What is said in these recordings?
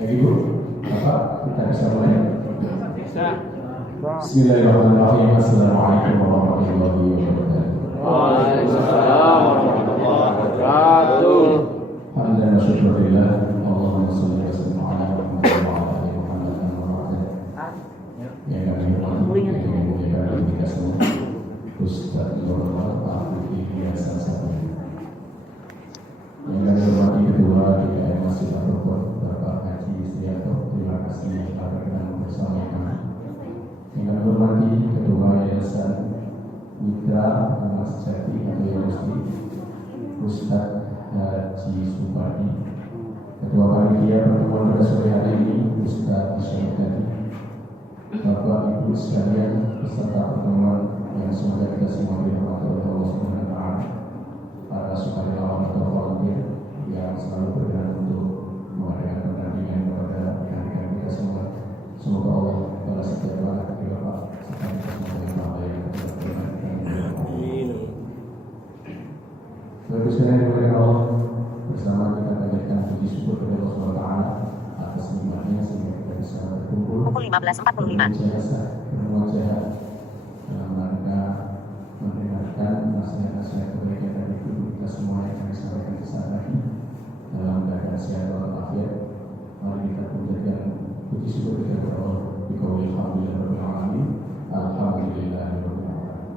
Baik Ibu, Bapak, kita bisa mulai. Bisa. Bismillahirrahmanirrahim. Assalamualaikum warahmatullahi wabarakatuh. Waalaikumsalam warahmatullahi wabarakatuh. Alhamdulillah wa syukurillah. Allahumma shalli wa sallim ala Muhammad wa ala ali Muhammad wa ba'd. Ya kami hormati yang mulia kita semua. Ustaz Nurul Ahmadi Hasan Sabari. Yang kami hormati Ketua DKM Masjid Al-Qur'an Bapak Haji Sriyanto. Terima kasih telah berkenan bersama kami. Yang kami hormati Ketua Yayasan Mitra Amal Sejati atau Yamusti Ustaz Haji Supardi. Ketua Panitia pertemuan pada sore hari ini Ustaz Syahidati. Bapak Ibu sekalian peserta pertemuan yang semoga kita semua dirahmati oleh Allah Subhanahu wa taala. Para sukarelawan atau volunteer yang selalu bergerak untuk mengadakan pendampingan kepada rekan-rekan kita semua. Semoga Allah balas setiap doa dari Bapak serta kita semua yang baik dan berkenan. Amin. Bagus sekali kepada Allah bersama kita panjatkan puji syukur kepada Allah Subhanahu wa taala atas nikmatnya sehingga kita bisa berkumpul. Pukul 15.45. Bermuajah dalam rangka mendengarkan nasihat-nasihat kebaikan dari guru kita semua yang kami sampaikan di saat ini dalam keadaan sehat walafiat. Mari kita panjatkan puji syukur kepada Allah di qaulil hamdulillahirabbil alamin. Alhamdulillahirabbil alamin.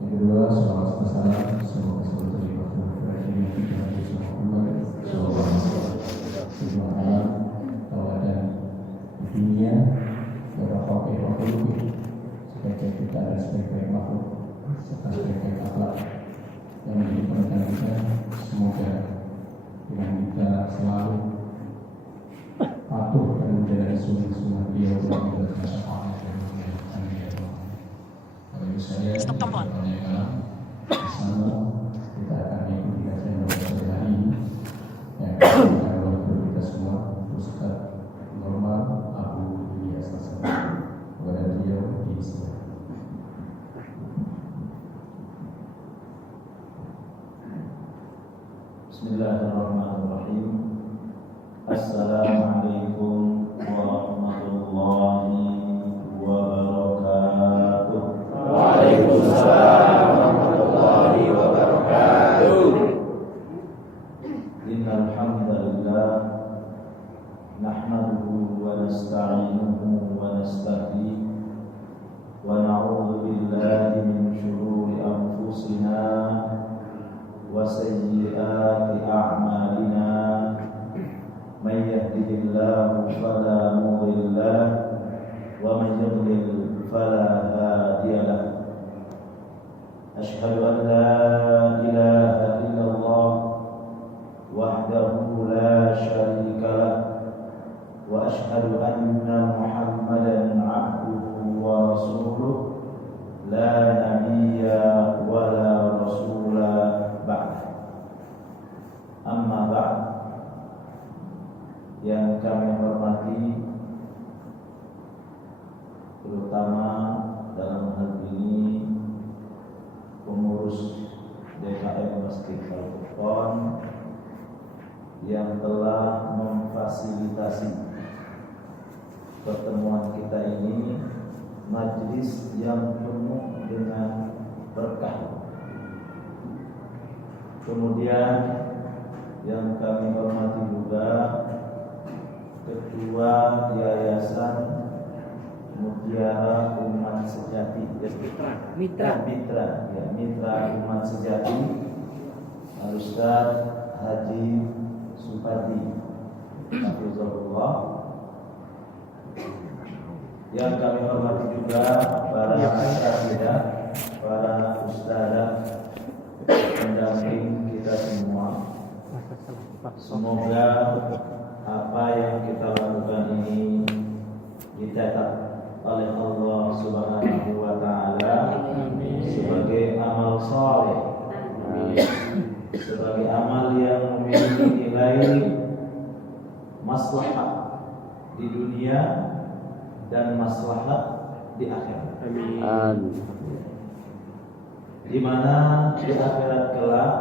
Yang kedua, salawat serta salam semoga selalu terlibat kepada kita Muhammad sallallahu alaihi wasallam. Semua alam tawadan di dunia berapa lebih sebagai kita ada sebaik-baik makhluk serta sebaik-baik akhlak yang menjadi kita. Semoga dengan kita selalu patuh dan menjalani sunnah beliau dan kita syafaat dan bagi saya bersama kita akan mengikuti kajian pada sore hari ini yang akan dilakukan oleh kita semua Ustaz Normal Abu Ilyas Sabari. Kepada beliau di sini. Bismillahirrahmanirrahim. Assalamualaikum warahmatullahi wabarakatuh. Waalaikumsalam warahmatullahi wabarakatuh. Innal hamdalillah nahmaduhu wa nasta'inuhu wa nastaghfiruh wa na'udzu billahi min shururi anfusina wa sayyiati a'malina. May yahdihillahu fala mudilla wa may yudlil fala hadiya lahu. Asyhadu an la ilaha illallah wahdahu la syarika lahu wa asyhadu anna Muhammadan 'abduhu wa rasuluh la nabiyya wa la rasula ba'da. Amma ba'd. Yang kami hormati terutama dalam hal ini pengurus DKM Masjid Al-Qur'an yang telah memfasilitasi pertemuan kita ini, majlis yang penuh dengan berkah. Kemudian yang kami hormati juga Ketua Yayasan Mutiara Umat Sejati, Mitra Umat Sejati, Ustaz Haji Supardi, Hafizahullah. Yang kami hormati juga para asatidzah, para ustadzah, pendamping kita semua. Semoga apa yang kita lakukan ini dicatat oleh Allah Subhanahu wa taala sebagai amal saleh, sebagai amal yang memiliki nilai maslahat di dunia dan maslahat di akhirat. Amin. Di mana di akhirat kelak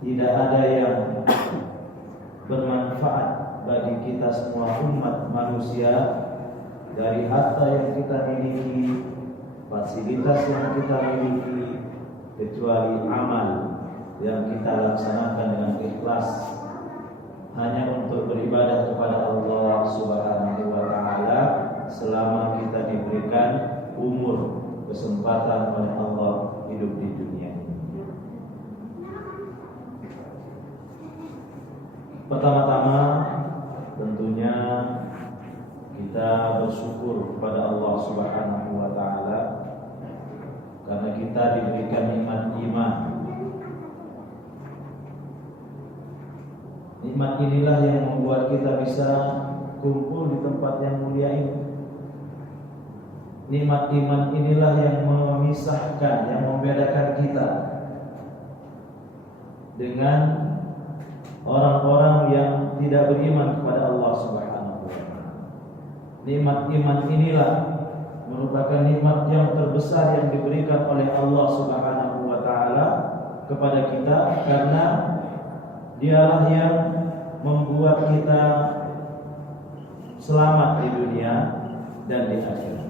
tidak ada yang bermanfaat bagi kita semua umat manusia, dari harta yang kita miliki, fasilitas yang kita miliki, kecuali amal yang kita laksanakan dengan ikhlas hanya untuk beribadah kepada Allah Subhanahu wa taala selama kita diberikan umur, kesempatan oleh Allah hidup di dunia ini. Pertama-tama tentunya kita bersyukur kepada Allah Subhanahu wa taala karena kita diberikan nikmat iman. Nikmat inilah yang membuat kita bisa kumpul di tempat yang mulia ini. Nikmat iman inilah yang memisahkan, yang membedakan kita dengan orang-orang yang tidak beriman kepada Allah Subhanahu wa taala. Nikmat iman inilah merupakan nikmat yang terbesar yang diberikan oleh Allah Subhanahu wa taala kepada kita, karena Dialah yang membuat kita selamat di dunia dan di akhirat.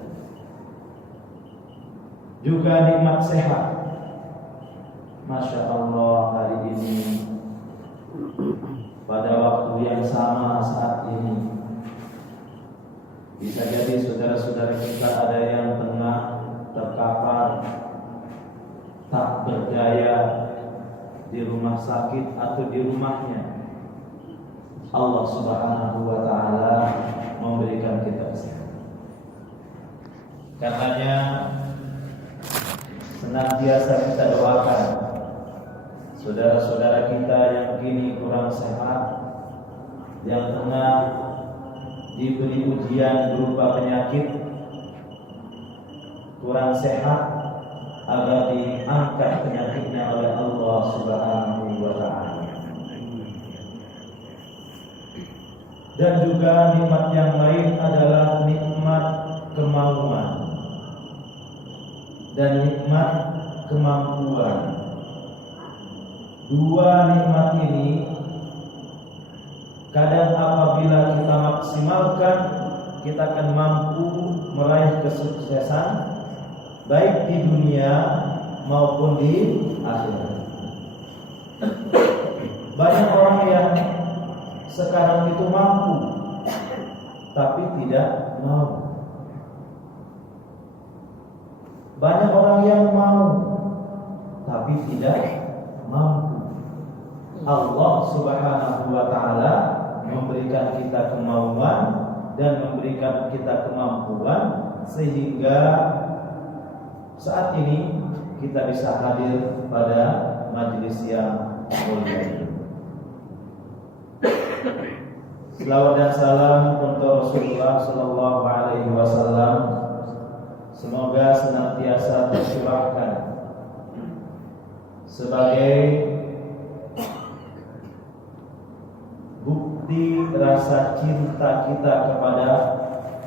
Juga nikmat sehat. Masya Allah, hari ini pada waktu yang sama saat ini bisa jadi saudara-saudara kita ada yang tengah terkapar, tak berdaya di rumah sakit atau di rumahnya. Allah Subhanahu wa taala memberikan kita kesehatan. Karenanya senantiasa kita doakan saudara-saudara kita yang kini kurang sehat, yang tengah diberi ujian berupa penyakit, kurang sehat, agar diangkat penyakitnya oleh Allah Subhanahu wa taala. Dan juga nikmat yang lain adalah nikmat kemauan dan nikmat kemampuan. Dua nikmat ini kadang apabila kita maksimalkan, kita akan mampu meraih kesuksesan baik di dunia maupun di akhirat. Banyak orang yang sekarang itu mampu tapi tidak mau. Banyak orang yang mau tapi tidak mampu. Allah Subhanahu wa taala memberikan kita kemauan dan memberikan kita kemampuan sehingga saat ini kita bisa hadir pada majelis yang mulia ini. Selawat dan salam untuk Rasulullah sallallahu alaihi wasallam semoga senantiasa tercurahkan sebagai bukti rasa cinta kita kepada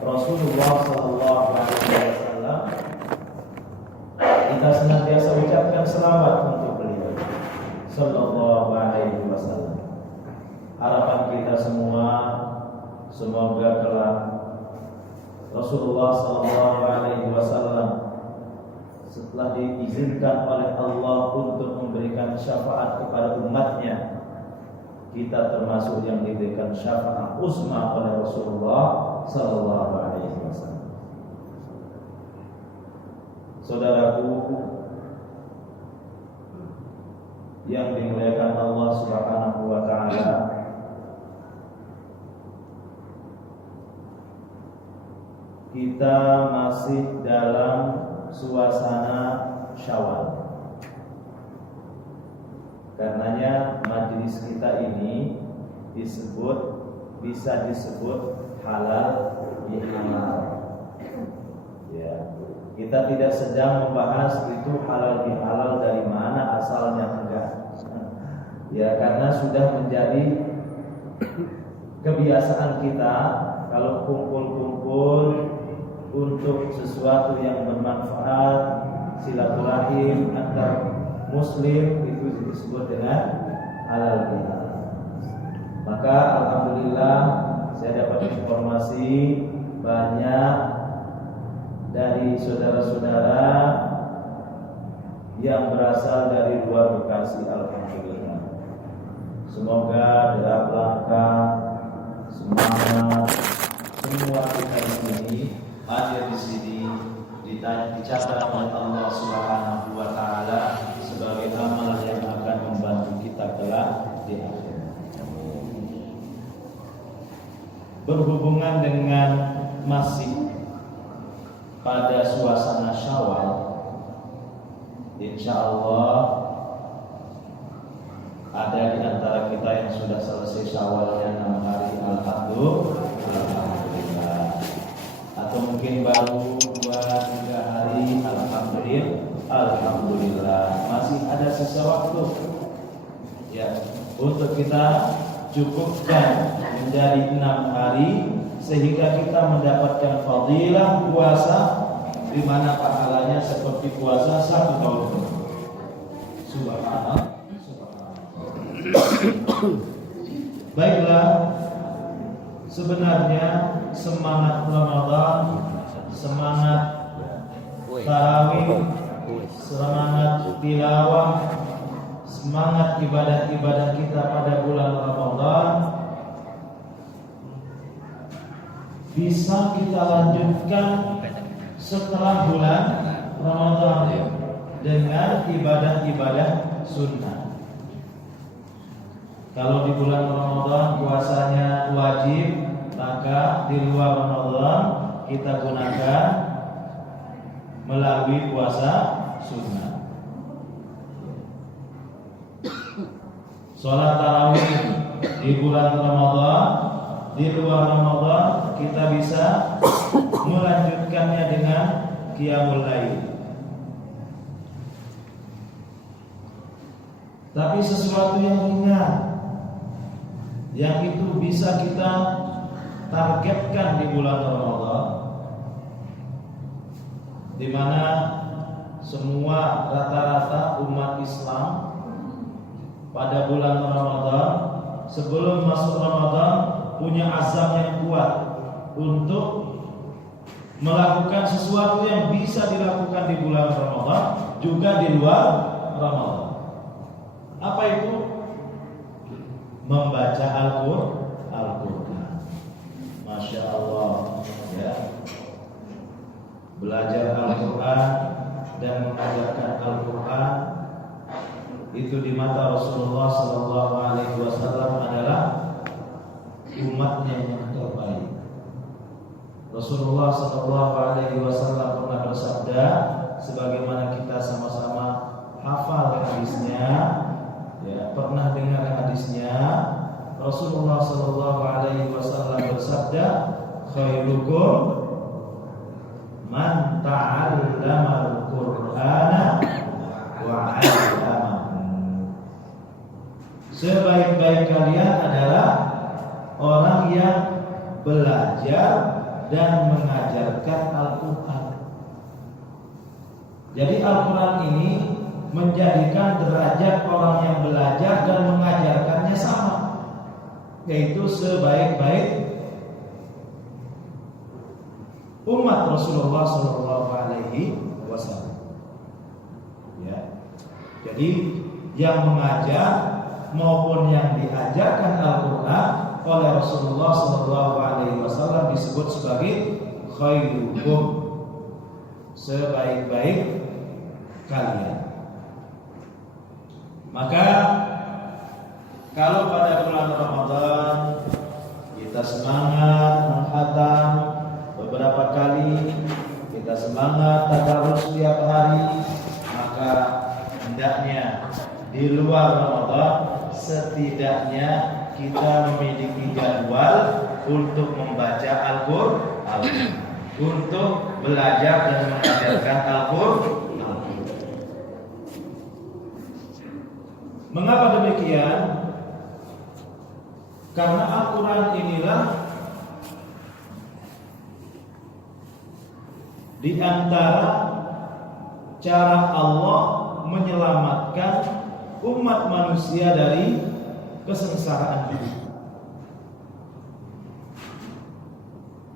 Rasulullah sallallahu alaihi wasallam. Kita senantiasa ucapkan selawat untuk beliau sallallahu alaihi wasallam. Harapan kita semua semoga kelak Rasulullah sallallahu alaihi wasallam setelah diizinkan oleh Allah untuk memberikan syafaat kepada umatnya, kita termasuk yang diberikan syafaat uzma oleh Rasulullah sallallahu alaihi wasallam. Saudaraku yang dimuliakan Allah Subhanahu wa taala, kita masih dalam suasana Syawal. Karenanya majelis kita ini bisa disebut halal bihalal. Ya, kita tidak sedang membahas itu halal bihalal dari mana asalnya, enggak. Ya, karena sudah menjadi kebiasaan kita kalau kumpul-kumpul untuk sesuatu yang bermanfaat, silaturahim antar muslim, itu disebut dengan halal bihalal. Maka alhamdulillah saya dapat informasi banyak dari saudara-saudara yang berasal dari luar Bekasi. Alhamdulillah. Semoga dalam langkah semangat semua kita di sini hadir di sini dicatat oleh Allah Subhanahu wa taala sebagai amal yang akan membantu kita kelak di akhirat. Berhubungan dengan masih pada suasana Syawal, insya Allah ada di antara kita yang sudah selesai Syawalnya 6 hari, alhamdulillah. Atau mungkin baru 2-3 hari, alhamdulillah. Masih ada sisa waktu ya untuk kita cukupkan menjadi 6 hari sehingga kita mendapatkan fadilah puasa di mana pahalanya seperti puasa 1 tahun. Subhanallah. Baiklah, sebenarnya semangat Ramadan, semangat tarawih, semangat tilawah, semangat ibadah-ibadah kita pada bulan Ramadan bisa kita lanjutkan setelah bulan Ramadan dengan ibadah-ibadah sunnah. Kalau di bulan Ramadan puasanya wajib, maka di luar Ramadan kita gunakan melalui puasa sunnah. Sholat tarawih di bulan Ramadan, di luar Ramadan kita bisa melanjutkannya dengan qiyamul lail. Tapi sesuatu yang ringan, yang itu bisa kita targetkan di bulan Ramadan, di mana semua rata-rata umat Islam pada bulan Ramadan sebelum masuk Ramadan punya azam yang kuat untuk melakukan sesuatu yang bisa dilakukan di bulan Ramadan juga di luar Ramadan. Apa itu? Membaca Al-Quran. Masya Allah ya. Belajar Al-Quran dan mengajarkan Al-Quran itu di mata Rasulullah SAW adalah umatnya yang terbaik. Rasulullah SAW pernah bersabda, sebagaimana kita sama-sama hafal hadisnya, ya, pernah dengar hadisnya. Rasulullah SAW bersabda, khairukum man ta'allama al-Qur'ana wa 'allamahu. Sebaik-baik kalian adalah orang yang belajar dan mengajarkan Al-Quran. Jadi Al-Quran ini menjadikan derajat orang yang belajar dan mengajarkannya sama, yaitu sebaik-baik umat Rasulullah SAW. Ya. Jadi yang mengajar maupun yang diajarkan Al-Quran oleh Rasulullah SAW disebut sebagai khairukum, sebaik-baik kalian. Maka kalau pada bulan Ramadan kita semangat menghatam beberapa kali, kita semangat tadarus setiap hari, maka hendaknya di luar Ramadan setidaknya kita memiliki jadwal untuk membaca Al-Quran, untuk belajar dan mengajarkan Al-Quran. Mengapa demikian? Karena Al-Quran inilah di antara cara Allah menyelamatkan umat manusia dari kesengsaraan hidup.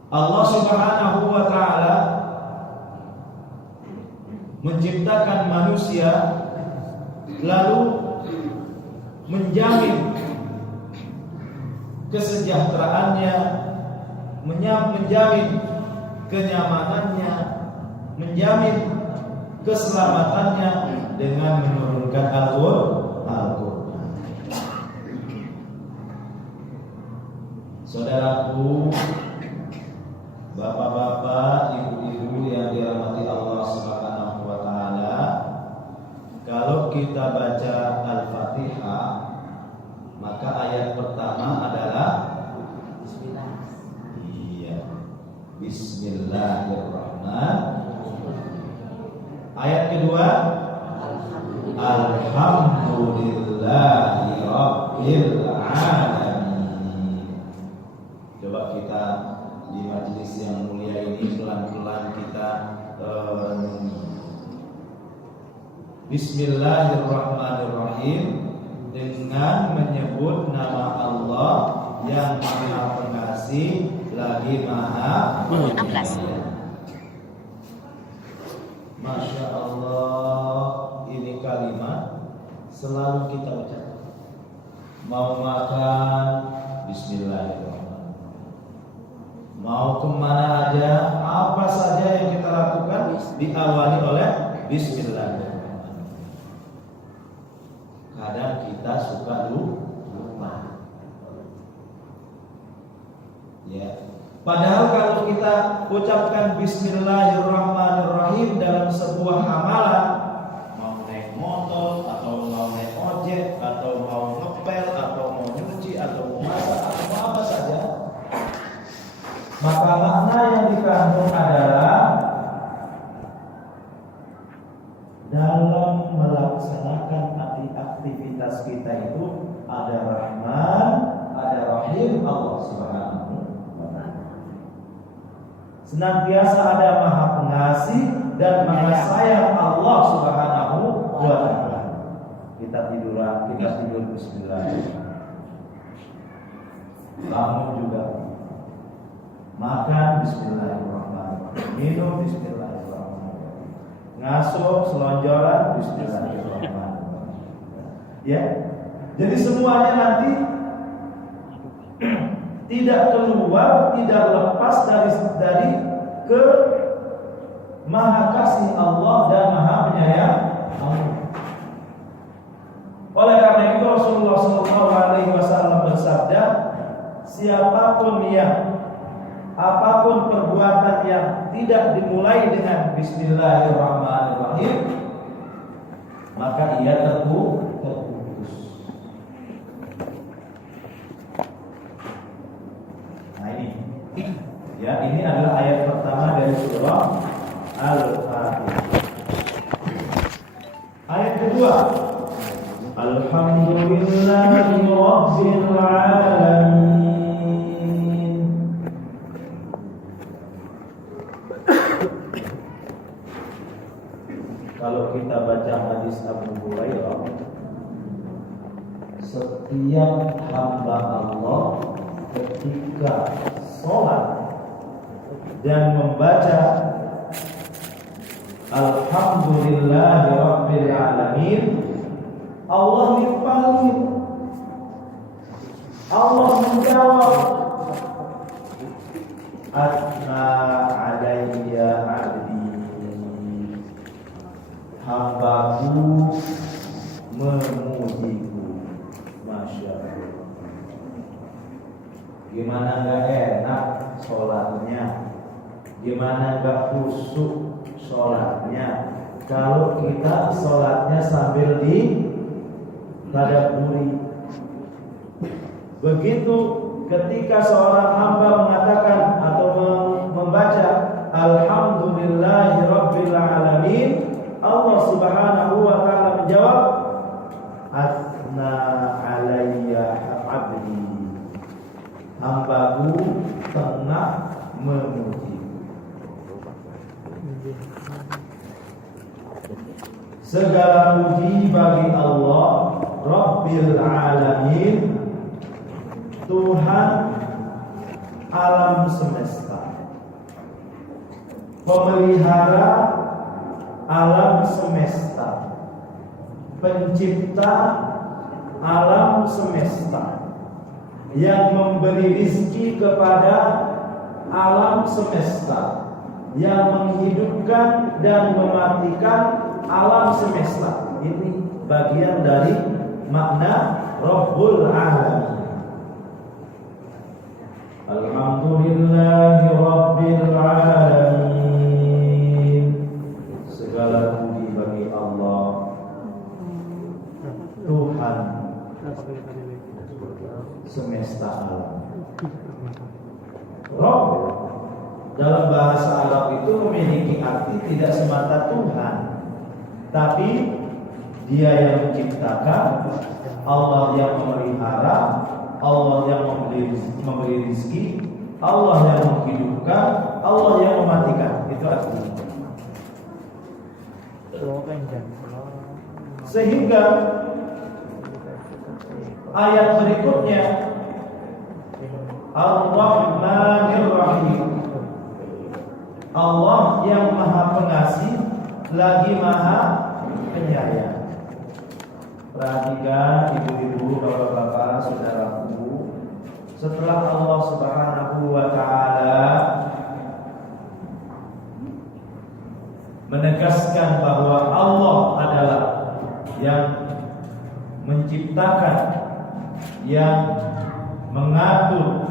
Allah Subhanahu wa taala menciptakan manusia lalu menjamin kesejahteraannya, menjamin kenyamanannya, menjamin keselamatannya dengan menurunkan Al-Qur'an. Saudaraku, bapak-bapak, ibu-ibu yang dirahmati Allah Subhanahu wa taala, kalau kita baca Al-Fatihah, maka ayat pertama adalah Bismillah. Iya. Bismillahirrahmanirrahim. Ayat kedua Alhamdulillahi Rabbil Alamin. Coba kita di majelis yang mulia ini pelan-pelan kita Bismillahirrahmanirrahim dengan menyebut nama Allah yang Maha Pengasih lagi Maha Penyayang. Masya Allah, ini kalimat selalu kita ucapkan. Mau makan, Bismillahirrahmanirrahim. Mau kemana aja, apa saja yang kita lakukan diawali oleh Bismillahirrahmanirrahim. Kadang kita suka lupa. Ya. Padahal kalau kita ucapkan Bismillahirrahmanirrahim dalam sebuah amalan, mau naik motor atau mau naik ojek atau mau ngepel atau mau nyuci atau mau masak atau apa saja, maka makna yang dikandung adalah dalam melaksanakan aktivitas kita itu ada Rahman, ada Rahim Allah Subhanahu wa taala. Senantiasa ada Maha Pengasih dan Maha Sayang Allah Subhanahu wa taala. Kita tidur Bismillahirrahmanirrahim. Bangun juga, makan Bismillahirrahmanirrahim, minum Bismillahirrahmanirrahim, ngasuh selonjoran Bismillahirrahmanirrahim. Ya, jadi semuanya nanti tidak keluar, tidak lepas dari ke Maha Kasih Allah dan Maha Penyayang Allah. Oleh karena itu Rasulullah SAW bersabda, siapapun yang apapun perbuatan yang tidak dimulai dengan Bismillahirrahmanirrahim, maka ia terputus. Nah ini adalah ayat pertama dari surah Al-Fatihah. Ayat kedua, Alhamdulillahi Rabbil Alamin. Kalau kita baca hadis Abu Hurairah, setiap hamba Allah ketika sholat dan membaca Alhamdulillahi Rabbil Alamin, Allah nimpalin, Allah menjawab, Asna alayya abdi, hambaku memujiku. Masya Allah. Gimana gak enak sholatnya, gimana gak khusyuk sholatnya kalau kita sholatnya sambil ditadabburi. Begitu ketika seorang hamba mengatakan atau membaca Alhamdulillahi Rabbil Alamin, Allah Subhanahu wa ta'ala menjawab, Asna alayya abdi, hambaku tengah memuji. Segala puji bagi Allah Rabbil Alamin, Tuhan alam semesta. pemelihara alam semesta, pencipta alam semesta, yang memberi rizki kepada alam semesta, yang menghidupkan dan mematikan alam semesta. Ini bagian dari makna Rabbul Alamin. Alhamdulillahi Rabbil Alamin. Segala puji bagi Allah, Tuhan semesta alam. Rabb dalam bahasa Arab itu memiliki arti tidak semata Tuhan, tapi Dia yang menciptakan, Allah yang memelihara, Allah yang memberi rizki, Allah yang menghidupkan, Allah yang mematikan. Itu artinya. Sehingga ayat berikutnya, Ar-Rahmanir Rahim, Allah yang Maha Pengasih lagi Maha Penyayang. Perhatikan ibu-ibu, bapak-bapak, saudaraku, setelah Allah Subhanahu wa ta'ala menegaskan bahwa Allah adalah yang menciptakan, yang mengatur,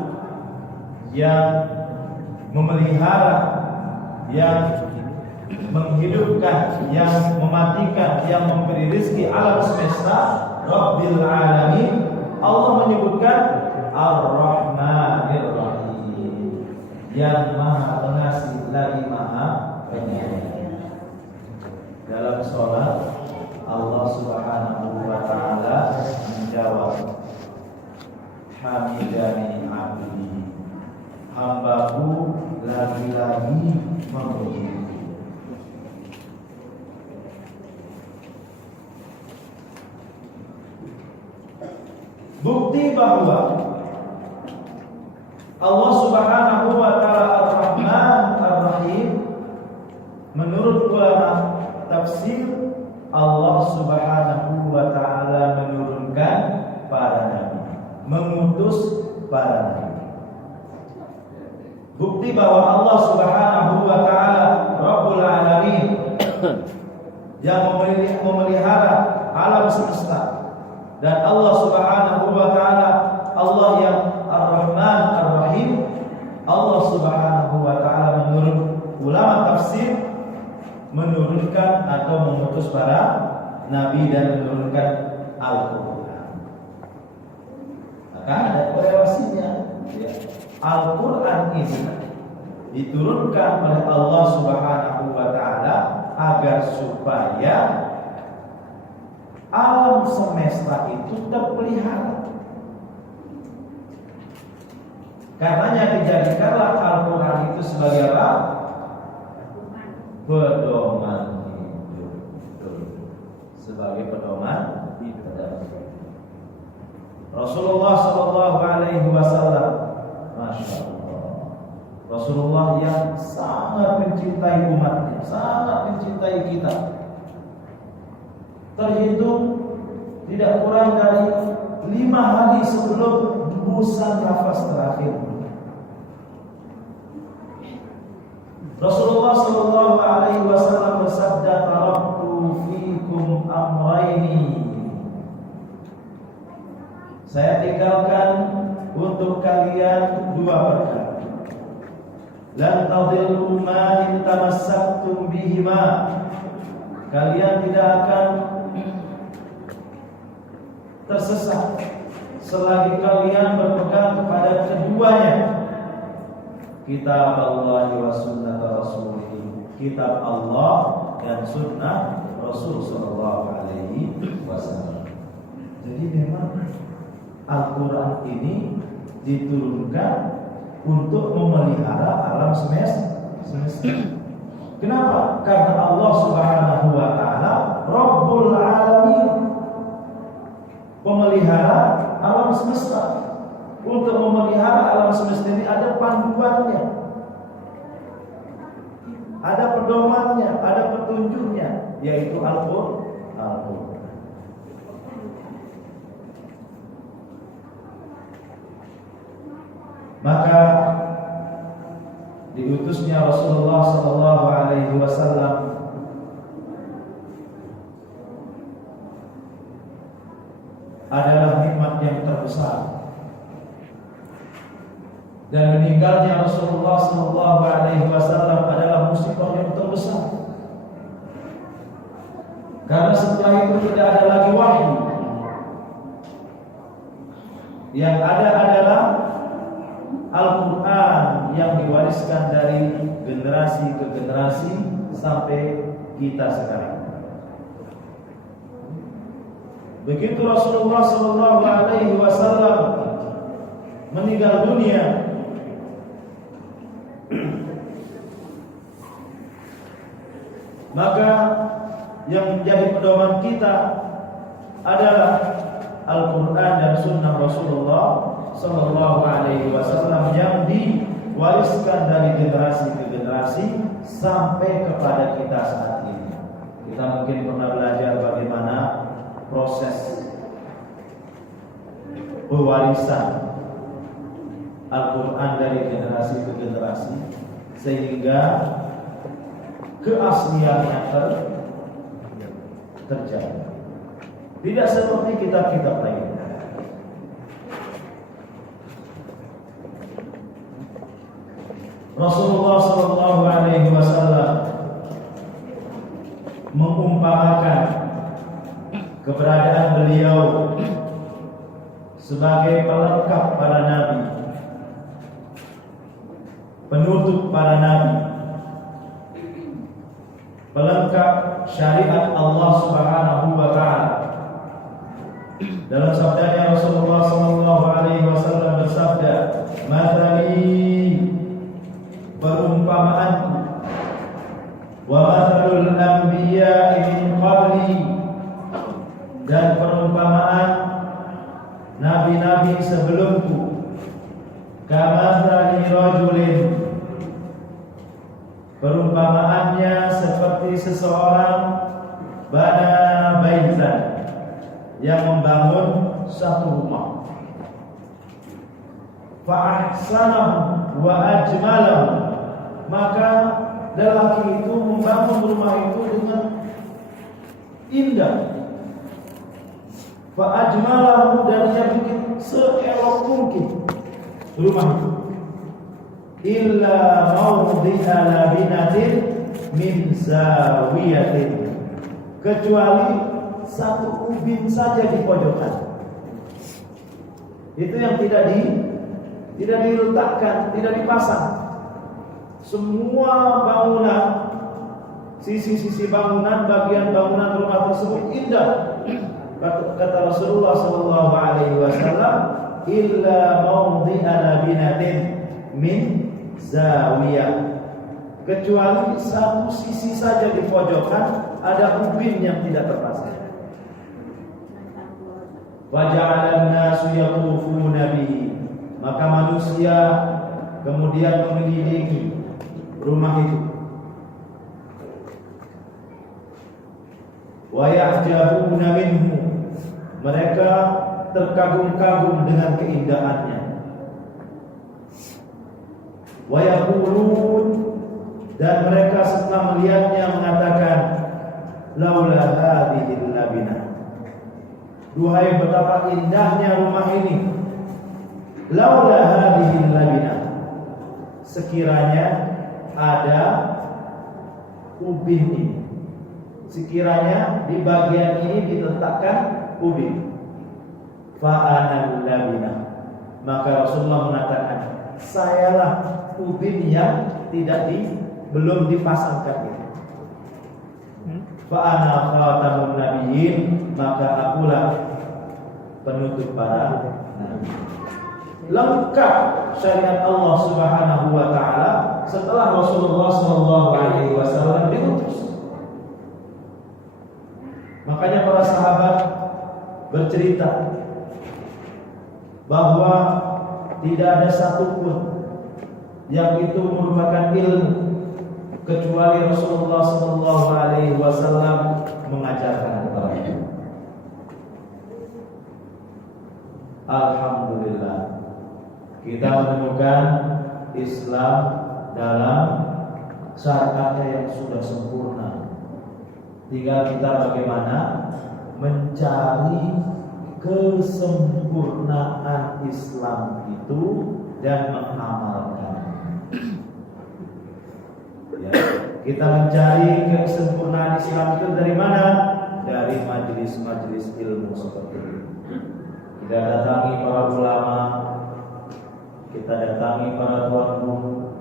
yang memelihara, yang menghidupkan, yang mematikan, yang memberi rezeki alam semesta, Rabbil Alamin. Allah menyebutkan Ar-Rahmanir Rahim, yang Maha Pengasih lagi Maha Penyayang. Dalam sholat Allah Subhanahu wa ta'ala menjawab, Hamidani abdi, hambaku lagi-lagi memuji. Bukti bahwa Allah Subhanahu wa ta'ala Ar-Rahman Ar-Rahim, menurut ulama tafsir, Allah Subhanahu wa ta'ala menurunkan para nabi, mengutus para nabi. Bukti bahwa Allah Subhanahu wa ta'ala Rabbul Alamin, yang memelihara alam semesta, dan Allah Subhanahu wa ta'ala Allah yang Ar-Rahman Ar-Rahim. Allah Subhanahu wa ta'ala menurut ulama tafsir menurunkan atau mengutus para nabi dan menurunkan Al-Quran. Maka ada korelasinya, ya. Al-Quran ini diturunkan oleh Allah Subhanahu wa ta'ala agar supaya alam semesta itu terpelihara. Karenanya dijadikanlah Al-Quran itu sebagai apa? Pedoman hidup. Sebagai pedoman hidup. Rasulullah Shallallahu Alaihi Wasallam, Masya Allah, Rasulullah yang sangat mencintai umatnya, sangat mencintai kita, terhitung tidak kurang dari 5 hari sebelum hembusan nafas terakhir. Rasulullah Shallallahu Alaihi Wasallam bersabda, "Taraktu fikum amraini." Saya tinggalkan untuk kalian 2 perkara. Lan tadillu ma in tamassaktum bihima. Kalian tidak akan tersesat selagi kalian berpegang kepada keduanya, kitab Allah wa sunnah Rasulih, kitab Allah dan sunnah Rasul Sallallahu Alaihi Wasallam. Jadi memang Al-Quran ini diturunkan untuk memelihara alam semesta. Kenapa? Karena Allah Subhanahu wa ta'ala Rabbul Alamin, pemelihara alam semesta. Untuk memelihara alam semesta ini ada panduannya, ada pedomannya, ada petunjuknya, yaitu Al-Qur'an. Maka diutusnya Rasulullah sallallahu alaihi wasallam adalah nikmat yang terbesar. Dan meninggalnya Rasulullah sallallahu alaihi wasallam adalah musibah yang terbesar. Karena setelah itu tidak ada lagi wahyu. Yang ada adalah Al-Quran yang diwariskan dari generasi ke generasi sampai kita sekarang. Begitu Rasulullah sallallahu alaihi wasallam meninggal dunia, maka yang menjadi pedoman kita adalah Al-Quran dan Sunnah Rasulullah sallallahu alaihi wasallam yang diwariskan dari generasi ke generasi sampai kepada kita saat ini. Kita mungkin pernah belajar bagaimana proses pewarisan Al-Quran dari generasi ke generasi sehingga keasliannya terjaga. Tidak seperti kitab-kitab lain. Rasulullah sallallahu alaihi wasallam mengumpamakan keberadaan beliau sebagai pelengkap para nabi, penutup para nabi, pelengkap syariat Allah Subhanahu wa taala. Dalam sabdanya Rasulullah sallallahu alaihi wasallam bersabda, "Matsali perumpamaanku wa matsalul anbiya'i min qabli dan perumpamaan nabi-nabi sebelumku kamatsali rajulin perumpamaannya seperti seseorang bana baitan yang membangun satu rumah fa ahsanahu wa ajmalahu maka lelaki itu membangun rumah itu dengan indah fa ajmalahu dan dia bikin seelok mungkin rumah itu illa mawdi'a labinatin min zawiyatin kecuali satu ubin saja di pojokan. Itu yang tidak diletakkan, tidak dipasang. Semua bangunan, sisi-sisi bangunan, bagian bangunan rumah tersebut indah. Kata Rasulullah sallallahu alaihi wasallam, illa mawdi'a labinatin min zawiyah. Kecuali satu sisi saja di pojokan ada ubin yang tidak terpasang. Waja'alan nasu yatufuna bihi maka manusia kemudian mengelilingi rumah itu. Wa ya'jabuna minhu mereka terkagum-kagum dengan keindahannya. Wa yaqulun dan mereka setelah melihatnya mengatakan laula hadhil labinah duhai betapa indahnya rumah ini. Laula hadhil labinah sekiranya ada ubin ini, sekiranya di bagian ini diletakkan ubin. Fa'anal labinah maka Rasulullah mengatakan sayalah ubin yang belum dipasangkan itu. Fa'ana khatamun nabiyyin maka akulah penutup para nabi. Lengkap syariat Allah Subhanahu wa taala setelah Rasulullah sallallahu alaihi wasallam diutus. Makanya para sahabat bercerita bahwa tidak ada satupun yang itu merupakan ilmu kecuali Rasulullah Sallallahu Alaihi Wasallam mengajarkan kepada kita. Alhamdulillah, kita menemukan Islam dalam syariatnya yang sudah sempurna. Tinggal kita bagaimana mencari kesempurnaan Islam itu dan mengamalkan. Ya, kita mencari kesempurnaan Islam itu dari mana? Dari majelis-majelis ilmu seperti ini. Kita datangi para ulama, kita datangi para tuan guru,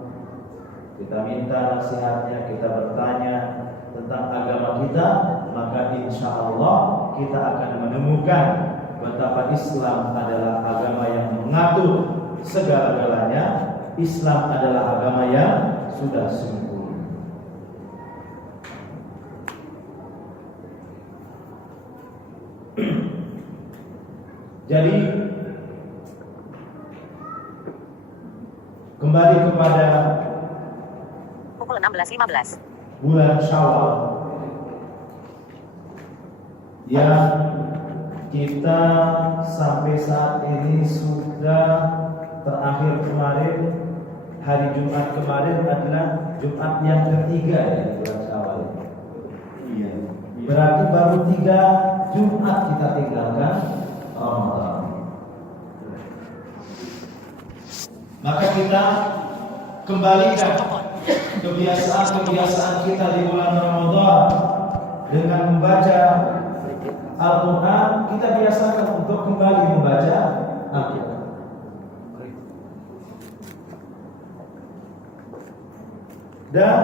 kita minta nasihatnya, kita bertanya tentang agama kita, maka insya Allah kita akan menemukan betapa Islam adalah agama yang mengatur segala-galanya. Islam adalah agama yang sudah sempurna. Jadi kembali kepada Pukul 16.15. bulan Syawal yang kita sampai saat ini sudah terakhir kemarin, hari Jumat kemarin adalah Jumat yang ketiga ya bulan Syawal. Iya. Berarti baru 3 Jumat kita tinggalkan Ramadan. Maka kita kembalikan kebiasaan-kebiasaan kita di bulan Ramadan dengan membaca Al-Quran. Kita biasakan untuk kembali membaca Al-Quran. Dan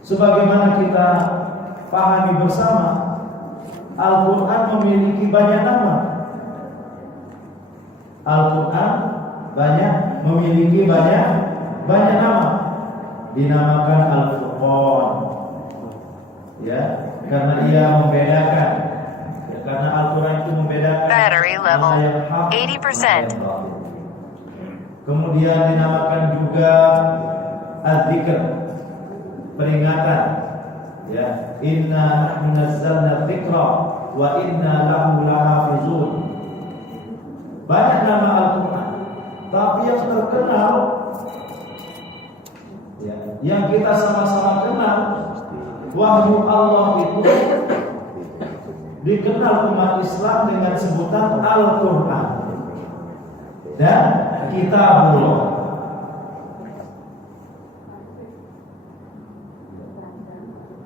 sebagaimana kita pahami bersama, Al-Quran memiliki banyak nama. Al-Quran memiliki banyak nama. Dinamakan Al-Furqan, ya, karena ia membedakan. Ya, karena Al-Quran itu membedakan. Battery level mana yang hak, 80%. mana yang batil. Kemudian dinamakan juga Al-Dzikr, peringatan. Ya, inna nahnu nazzalna dzikra wa inna lahu lahafizun. Banyak nama Al-Quran, tapi yang terkenal, ya, yang kita sama-sama kenal, wahyu Allah itu dikenal umat Islam dengan sebutan Al-Quran dan Kitabullah.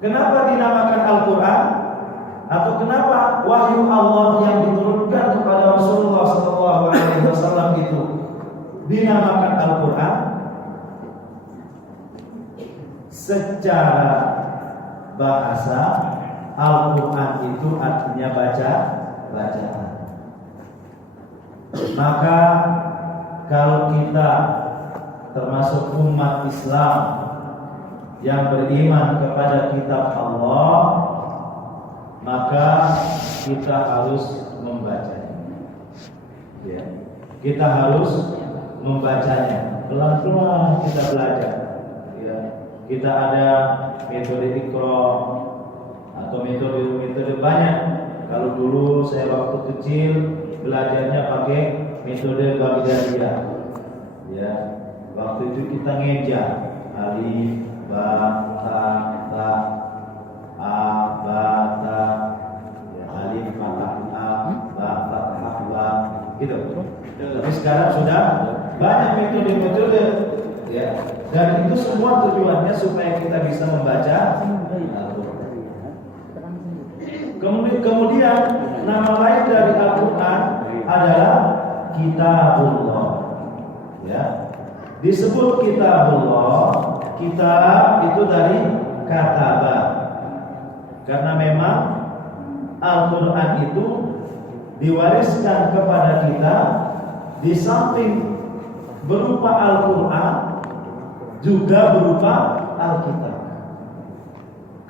Kenapa dinamakan Al-Quran? Atau kenapa wahyu Allah yang diturunkan kepada Rasulullah SAW itu dinamakan Al-Quran? Secara bahasa, Al-Quran itu artinya bacaan. Maka kalau kita termasuk umat Islam yang beriman kepada kitab Allah, maka kita harus membacanya. Ya, kita harus membacanya. Pelan-pelan kita belajar. Ya, kita ada metode Iqra atau metode banyak. Kalau dulu saya waktu kecil belajarnya pakai metode Baghdadiyah. Ya, waktu itu kita ngeja alif, ba, ta, a, ba, ta, ya, alif, fathah, a, ba, fathah, ba, gitu. Tapi sekarang sudah banyak metode-metode, ya. Dan itu semua tujuannya supaya kita bisa membaca Kemudian nama lain dari Al-Quran adalah Kitabullah. Ya, disebut Kitabullah. Kitab itu dari kataba, karena memang Al-Quran itu diwariskan kepada kita di samping berupa Al-Quran juga berupa Alkitab.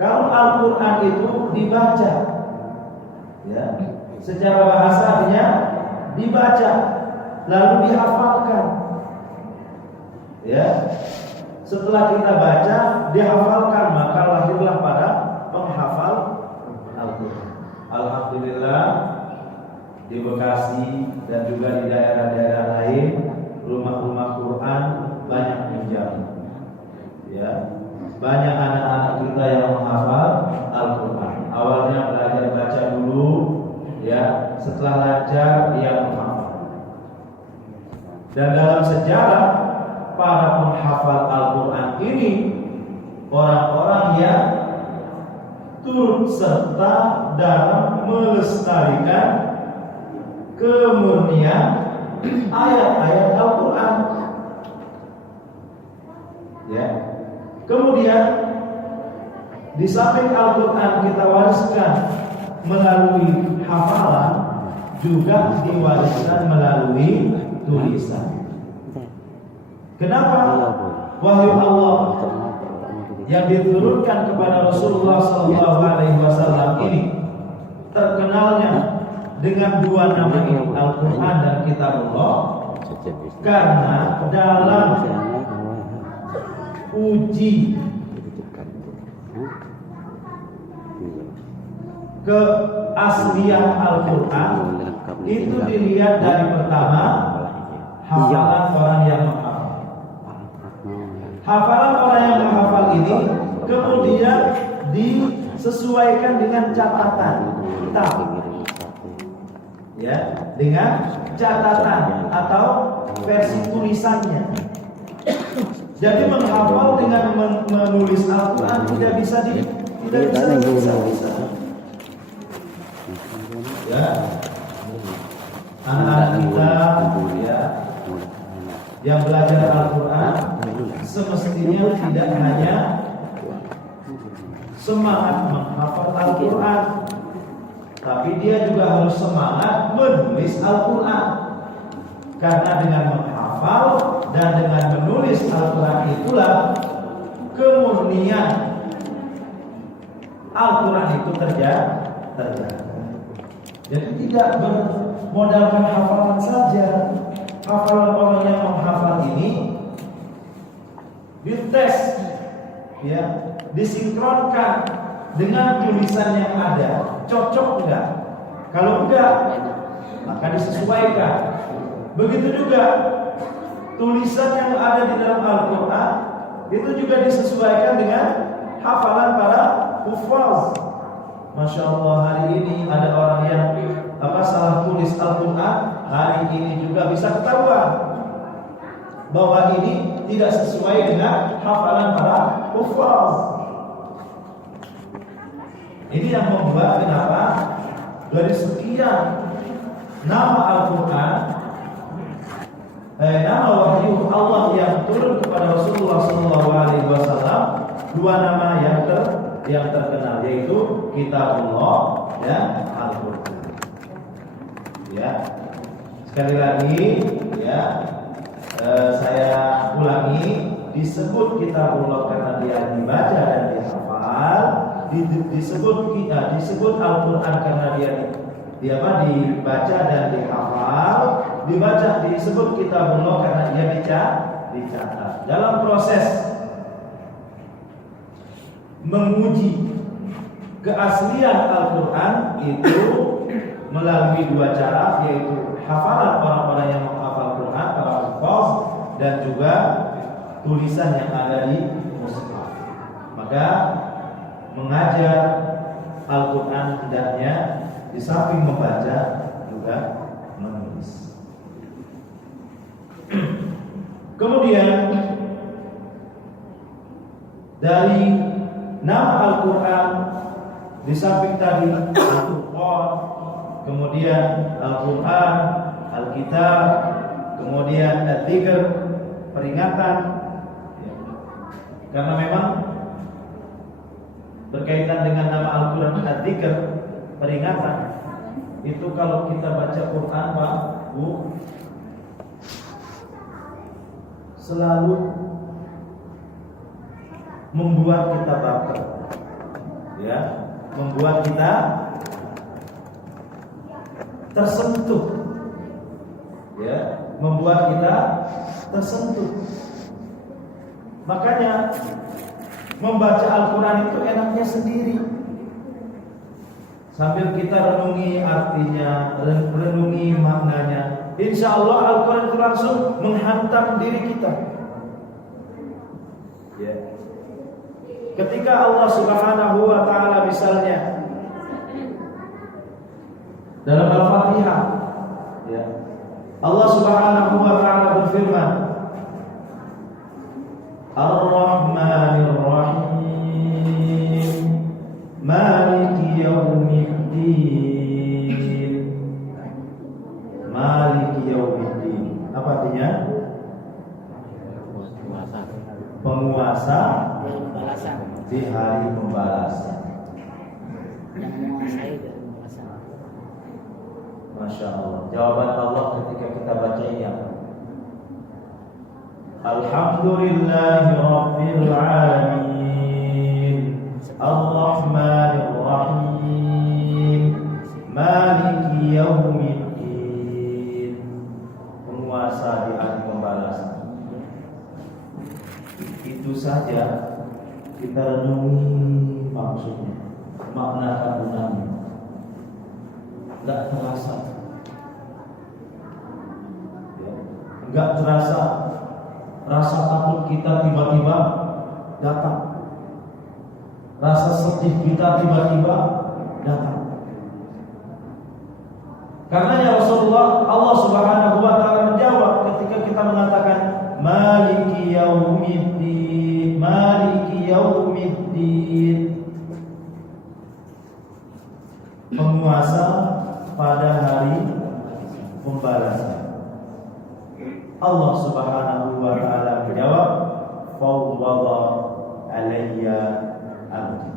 Kalau Al-Quran itu dibaca, ya, secara bahasa artinya dibaca lalu dihafalkan, ya. setelah kita baca dihafalkan, maka lahirlah para penghafal Al-Quran. Alhamdulillah di Bekasi dan juga di daerah-daerah lain rumah-rumah Quran banyak menjamah. Ya, banyak anak-anak kita yang menghafal Al-Quran. Awalnya belajar baca dulu, ya, setelah lancar dia menghafal. Dan dalam sejarah para penghafal Al-Quran ini orang-orang yang turut serta dalam melestarikan kemurnian ayat-ayat Al-Quran. Ya. Kemudian di samping Al-Quran kita wariskan melalui hafalan, juga diwariskan melalui tulisan. Kenapa? Wahyu Allah yang diturunkan kepada Rasulullah SAW ini terkenalnya dengan dua nama ini, Al-Quran dan Kitabullah, karena dalam uji keaslian Al-Quran itu dilihat dari pertama hafalan orang yang menghafal. Hafalan orang yang menghafal ini kemudian disesuaikan dengan catatan kitab, ya, dengan catatan atau versi tulisannya. Jadi menghafal dengan menulis Al-Quran tidak bisa. Ya, anak-anak kita, ya, yang belajar Al-Quran semestinya tidak hanya semangat menghafal Al-Quran, tapi dia juga harus semangat menulis Al-Quran. Karena dengan menghafal dan dengan menulis Al-Quran itulah kemurnian Al-Quran itu terjaga. Jadi tidak bermodalkan hafalan saja. Hafalan orang yang menghafal ini dites, ya, disinkronkan dengan tulisan yang ada. Cocok enggak? Kalau enggak, maka disesuaikan. Begitu juga tulisan yang ada di dalam Al-Quran itu juga disesuaikan dengan hafalan para hufaz. Masya Allah, hari ini ada orang yang salah tulis Al-Quran, hari ini juga bisa ketahuan bahwa ini tidak sesuai dengan hafalan para hufaz. Ini yang membuat kenapa dari sekian nama Al-Quran, nama wahyu Allah yang turun kepada Rasulullah SAW, dua nama yang terkenal, yaitu Kitabullah dan Al-Quran. Ya, sekali lagi, ya, saya ulangi, disebut Kitabullah karena dia dibaca dan dihafal, disebut Al-Quran karena dia dibaca dan dihafal, disebut Kitabullah karena dia dicatat. Dalam proses menguji keaslian Al-Quran itu melalui dua cara, yaitu hafalan orang-orang yang menghafal Quran, para hufaz, dan juga tulisan yang ada di mushaf. Maka mengajar Al-Quran hendaknya di samping membaca juga menulis. Kemudian dari nama Al-Quran di samping tadi Al-Furqan, kemudian Al-Quran, Al-Kitab, kemudian Al-Dzikr, peringatan. Karena memang berkaitan dengan nama Al-Quran, Al-Dzikr, peringatan. Itu kalau kita baca Quran, Pak, Bu, selalu membuat kita baper, ya, membuat kita tersentuh, ya, membuat kita tersentuh. Makanya membaca Al-Quran itu enaknya sendiri, sambil kita renungi artinya, renungi maknanya. Insya Allah Al-Quran itu langsung menghantam diri kita. Ya. Ketika Allah Subhanahu wa Ta'ala misalnya dalam Al-Fatihah, ya, Allah Subhanahu wa Ta'ala berfirman, Ar-Rahmanir Rahim, Maliki Yaumiddin. Maliki Yaumiddin. Apa artinya? Penguasa di hari pembalasan. Masya Allah. Jawaban Allah ketika kita baca ini apa? Alhamdulillahi Rabbil Alamin, Ar-Rahmanir Rahim, Maliki Yaumiddin. Penguasa di hari pembalasan. Itu saja kita renungi maksudnya, makna kandungannya. Enggak terasa, enggak terasa. Rasa takut kita tiba-tiba datang, rasa sedih kita tiba-tiba datang. Karena ya Rasulullah, Allah Subhanahu wa Ta'ala menjawab ketika kita mengatakan Maliki Yaumiddin, Maliki Yaumiddin, penguasa pada hari pembalasan. Allah Subhanahu wa Ta'ala menjawab, Fawwada alayya abdi,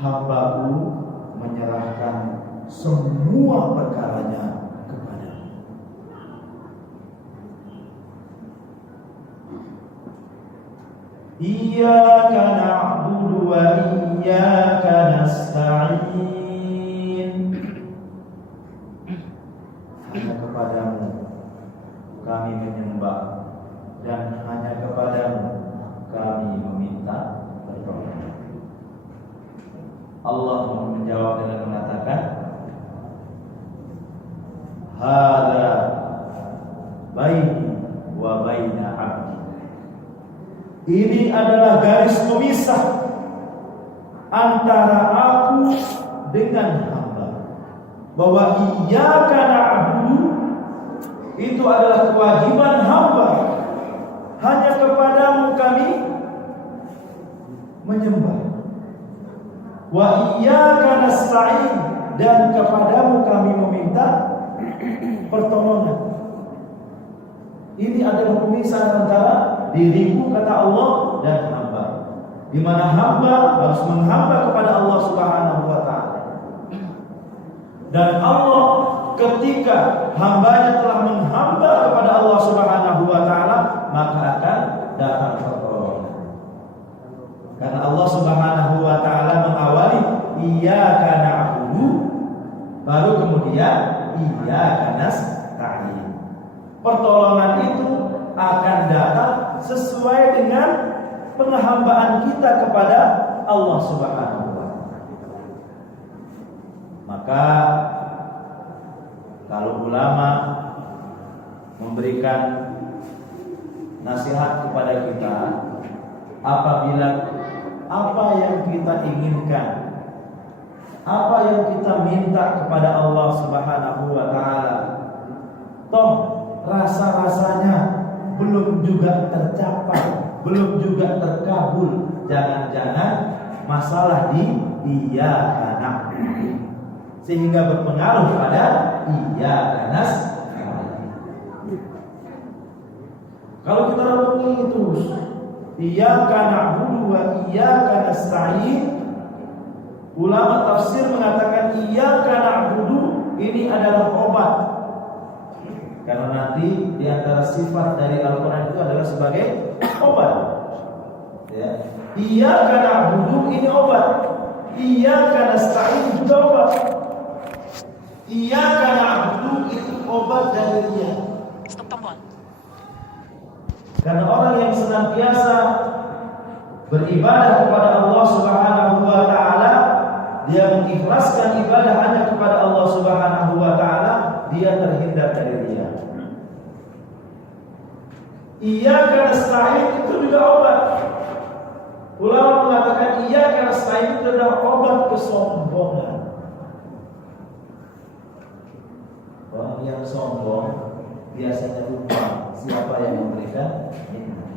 hambaku menyerahkan semua perkaranya kepadamu. Iyyaka na'budu wa iyyaka nasta'in. Hanya kepadamu kami menyembah dan hanya kepadamu kami meminta pertolongan. Allah menjawab dengan mengatakan, Hada baini wa baina abdi. Ini adalah garis pemisah antara aku dengan hamba. Bahwa iyyaka na'budu itu adalah kewajiban hamba, hanya kepadamu kami menyembah. Wa iyyaka nasta'in, dan kepadamu kami meminta pertolongan. Ini adalah pemisahan antara diriku, kata Allah, dan hamba, di mana hamba harus menghamba kepada Allah Subhanahu wa Ta'ala. Dan Allah ketika hambanya telah menghamba kepada Allah Subhanahu wa Ta'ala, maka akan datang pertolongan. Karena Allah Subhanahu wa Ta'ala mengawali iyyaka na'budu, baru kemudian iyyaka nasta'in. Pertolongan itu akan datang sesuai dengan penghambaan kita kepada Allah Subhanahu wa Ta'ala. Maka kalau ulama memberikan nasihat kepada kita, apabila apa yang kita inginkan, apa yang kita minta kepada Allah Subhanahu wa Ta'ala, toh rasa-rasanya belum juga tercapai, belum juga terkabul, jangan-jangan masalah di iyyaka na'budu, sehingga berpengaruh pada iyyaka nasta'in. Kalau kita renungi terus iyyaka na'budu wa iyyaka nasta'in, ulama tafsir mengatakan iyyaka na'budu ini adalah obat. Karena nanti di antara sifat dari Al-Quran itu adalah sebagai obat. Ya. Iyyaka na'budu ini obat, iyyaka nasta'in juga obat. Iyyaka na'budu itu obat dari dia. Stop tombol. Karena orang yang senantiasa beribadah kepada Allah Subhanahu wa taala, dia mengikhlaskan ibadah hanya kepada Allah Subhanahu wa taala, dia terhindar dari riya. Iyyaka nasta'in itu juga obat. Ulama mengatakan iyyaka nasta'in itu adalah obat kesombongan. Orang yang sombong biasanya lupa siapa yang memberikan nikmat.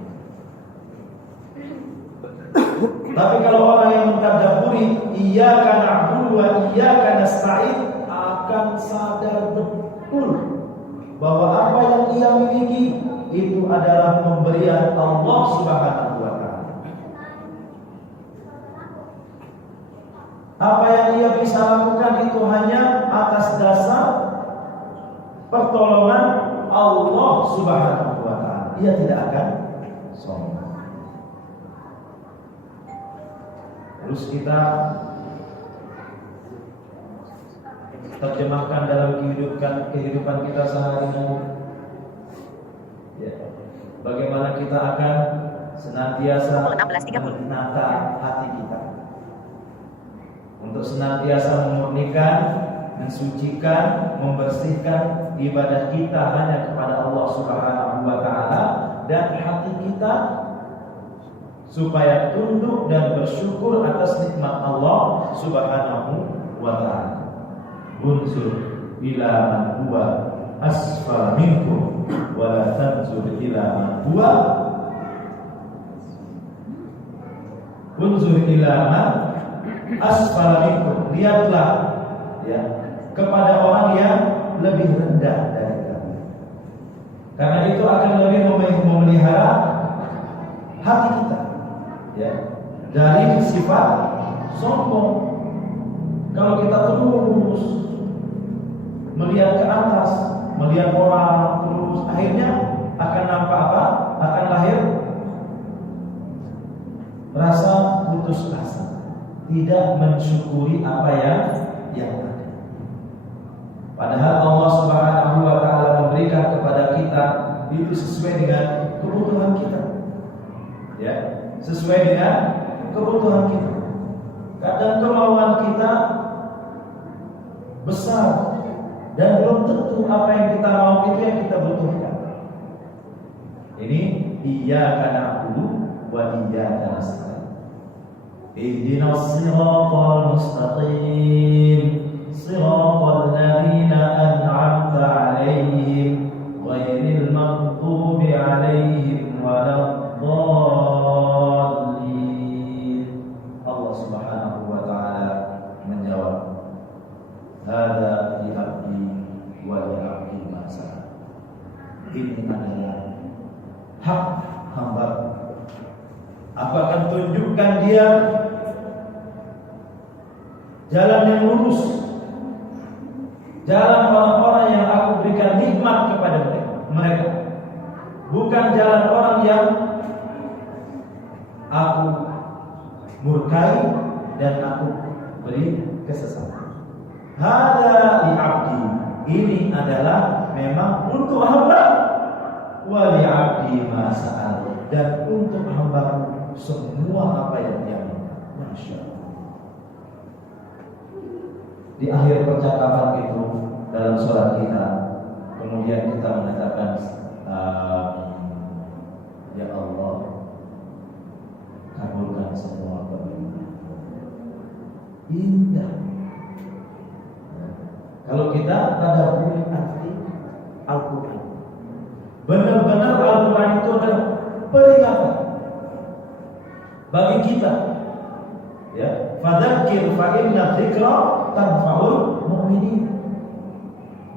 Tapi kalau orang yang mentadabburi iyyaka na'budu wa iyyaka nasta'in akan sadar betul bahwa apa yang ia miliki itu adalah pemberian Allah Subhanahu wa taala. Apa yang ia bisa lakukan itu hanya atas dasar pertolongan Allah Subhanahu wa taala. Ia tidak akan sombong. Terus kita terjemahkan dalam kehidupan kita sehari-hari. Ya. Bagaimana kita akan senantiasa menata hati kita untuk senantiasa memurnikan, mensucikan, membersihkan ibadah kita hanya kepada Allah Subhanahu wa taala, dan hati kita supaya tunduk dan bersyukur atas nikmat Allah Subhanahu wa taala. Unzur ila man huwa asfal minkum wa la tanzur ila man huwa unzur ila man asfal minkum. Lihatlah ya kepada orang yang lebih rendah dari kamu, karena itu akan lebih memelihara hati kita ya dari sifat sombong. Kalau kita terus melihat ke atas, melihat orang terus, akhirnya akan nampak apa? Akan lahir rasa putus asa, tidak mensyukuri apa yang ada. Padahal Allah Subhanahu wa taala memberikan kepada kita itu sesuai dengan kebutuhan kita. Ya, sesuai dengan kebutuhan kita. Kadang kemauan kita besar dan belum tentu apa yang kita mau itu yang kita butuhkan. Ini iyyaka na'budu wa iyyaka nasta'in. Ihdinas siratal mustaqim, siratal ladzina an'amta 'alaihim ghairil maghdubi 'alaihim waladdallin. Allah Subhanahu wa taala menjawab, hada li abdi wa li abdi ma sa'al. Ini adalah hak hamba. Aku akan tunjukkan dia jalan yang lurus, jalan orang-orang yang aku berikan nikmat kepada mereka, bukan jalan orang yang aku murkai dan aku beri kesesatan. Hada li abdi, ini adalah memang untuk hamba, wa li abdi ma sa'al, dan untuk hamba semua apa yang dia minta. Masya Allah. Di akhir percakapan itu dalam surat kita, kemudian kita mengatakan, ya Allah, kabulkan semua permintaan. Indah. Kalau kita tadabburi arti Al-Quran, benar-benar Al-Quran itu adalah peringatan bagi kita. Ya, fadzakir fa inna dzikra tanfa'ul mu'minin.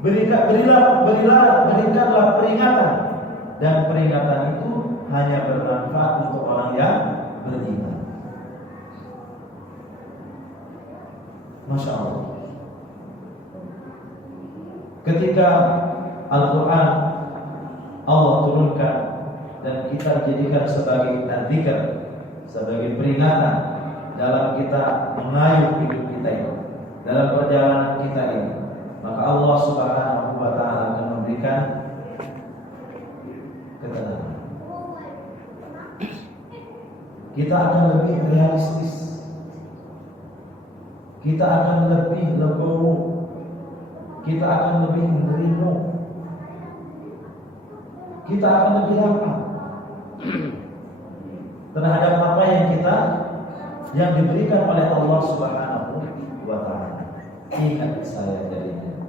Berikanlah peringatan, dan peringatan itu hanya bermanfaat untuk orang yang beriman. Masya Allah. Ketika Al-Quran Allah turunkan dan kita jadikan sebagai dzikr, sebagai peringatan dalam kita mengayuh hidup kita ini, dalam perjalanan kita ini, maka Allah Subhanahu wa taala akan memberikan ketenangan. kita akan lebih realistis, kita akan lebih legowo, kita akan lebih menerima, kita akan lebih lapang terhadap apa yang diberikan oleh Allah Subhanahu wa Ta'ala. Ingat saya jadinya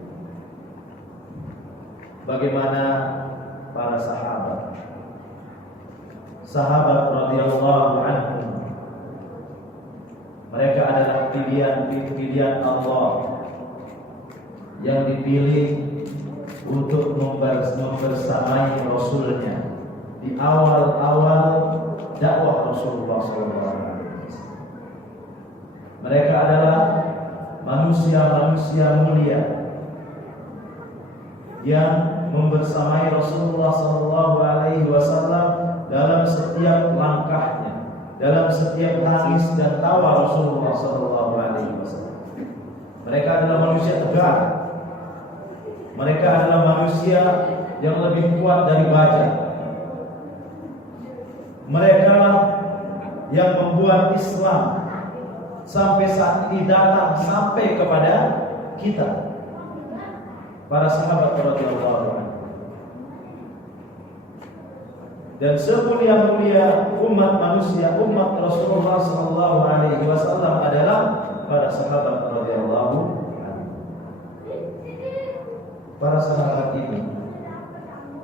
bagaimana para sahabat radhiyallahu anhum, mereka adalah pilihan Allah yang dipilih untuk membersamai Rasulnya di awal-awal dakwah Rasulullah SAW. Mereka adalah manusia-manusia mulia yang membersamai Rasulullah SAW dalam setiap langkahnya, dalam setiap tangis dan tawa Rasulullah SAW. Mereka adalah manusia tegar. Mereka adalah manusia yang lebih kuat dari baja. Mereka lah yang membuat Islam sampai saat ini datang sampai kepada kita, para sahabat radhiyallahu anhu. Dan semulia-mulia umat manusia, umat Rasulullah SAW adalah para sahabat radhiyallahu anhu. Para sahabat ini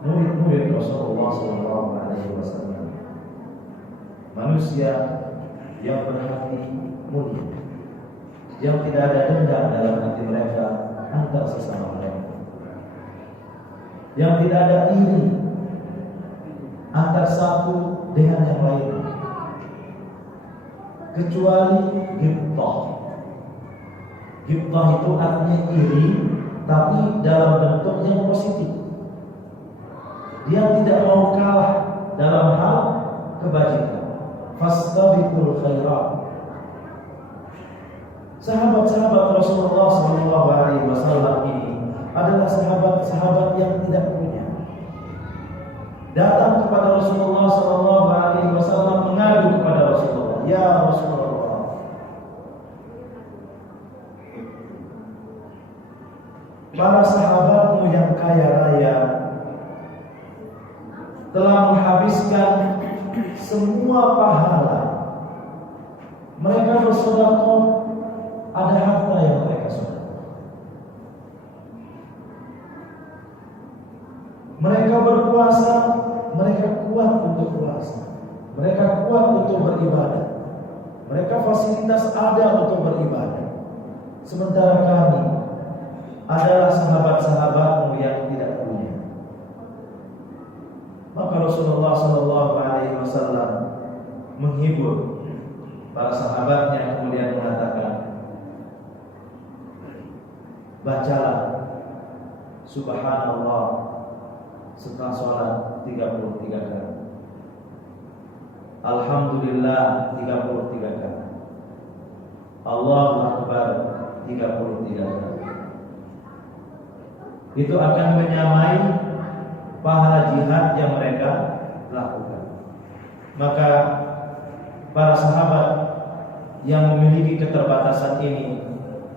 murid-murid Rasulullah SAW, manusia yang berhati mulia, yang tidak ada dendam dalam hati mereka antar sesama mereka, yang tidak ada iri antar satu dengan yang lain, kecuali ghibthah. Ghibthah itu artinya iri, tapi dalam bentuk yang positif. Dia tidak mau kalah dalam hal kebajikan. Fastabiqul khairat. Sahabat-sahabat Rasulullah SAW ini adalah sahabat-sahabat yang tidak punya. Datang kepada Rasulullah SAW, mengadu kepada Rasulullah, ya Rasulullah, para sahabatmu yang kaya raya telah menghabiskan semua pahala. Mereka bersedekah, ada harta yang mereka sedekah. Mereka berpuasa, mereka kuat untuk puasa, mereka kuat untuk beribadah, mereka fasilitas ada untuk beribadah. Sementara kami adalah sahabat-sahabatmu yang tidak punya. Maka Rasulullah SAW menghibur para sahabatnya, kemudian mengatakan, bacalah Subhanallah setelah sholat 33 kali, Alhamdulillah 33 kali, Allahu Akbar 33 kali. Itu akan menyamai pahala jihad yang mereka lakukan. Maka para sahabat yang memiliki keterbatasan ini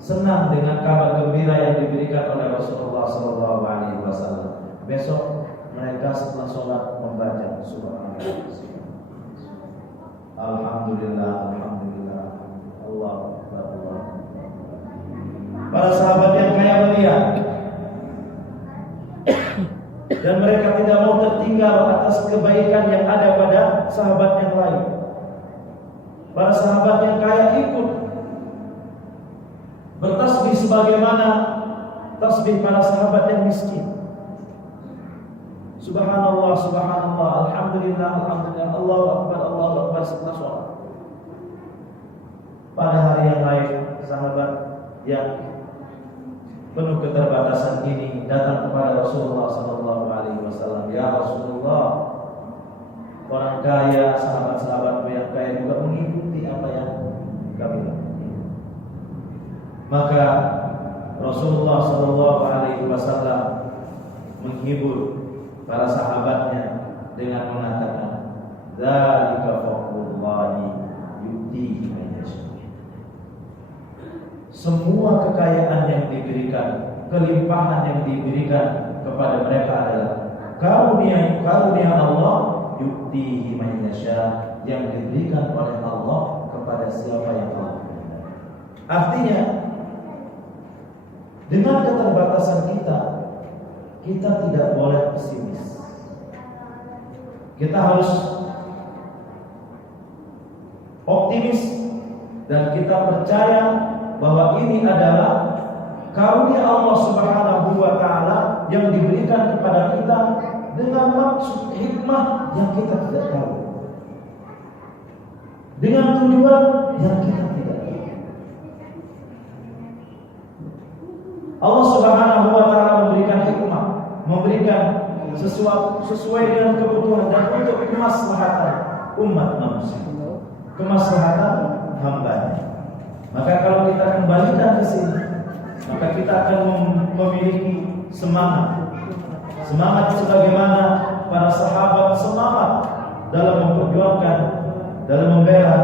senang dengan kabar gembira yang diberikan oleh Rasulullah SAW. Besok mereka setelah sholat membaca surah Al-Baqarah. Alhamdulillah, Alhamdulillah, Allahu Akbar, Allah. Para sahabat yang kaya mulia, dan mereka tidak mau tertinggal atas kebaikan yang ada pada sahabat yang lain. Para sahabat yang kaya ikut bertasbih sebagaimana tasbih para sahabat yang miskin. Subhanallah, Subhanallah, Alhamdulillah, Alhamdulillah, Allahu Akbar setelah sholat. Pada hari yang lain, sahabat yang penuh keterbatasan ini datang kepada Rasulullah SAW. Ya Rasulullah, orang kaya, sahabat-sahabatmu yang kaya juga mengikuti apa yang kami lakukan. Maka Rasulullah SAW menghibur para sahabatnya dengan mengatakan, dzalika fadlullahi yu'tihi man yasha. Semua kekayaan yang diberikan, kelimpahan yang diberikan kepada mereka adalah karunia Allah, yu'tihi man yasha, yang diberikan oleh Allah kepada siapa yang Allah kehendaki. Artinya, dengan keterbatasan kita tidak boleh pesimis. Kita harus optimis dan kita percaya bahwa ini adalah karunia Allah Subhanahu wa taala yang diberikan kepada kita dengan maksud hikmah yang kita tidak tahu, dengan tujuan yang kita tidak tahu. Allah Subhanahu wa taala memberikan hikmah, memberikan sesuatu sesuai dengan kebutuhan dan untuk kemaslahatan umat manusia, kemaslahatan hamba-Nya. Maka kalau kita kembalikan ke sini, maka kita akan memiliki semangat sebagaimana para sahabat semangat dalam memperjuangkan, dalam membela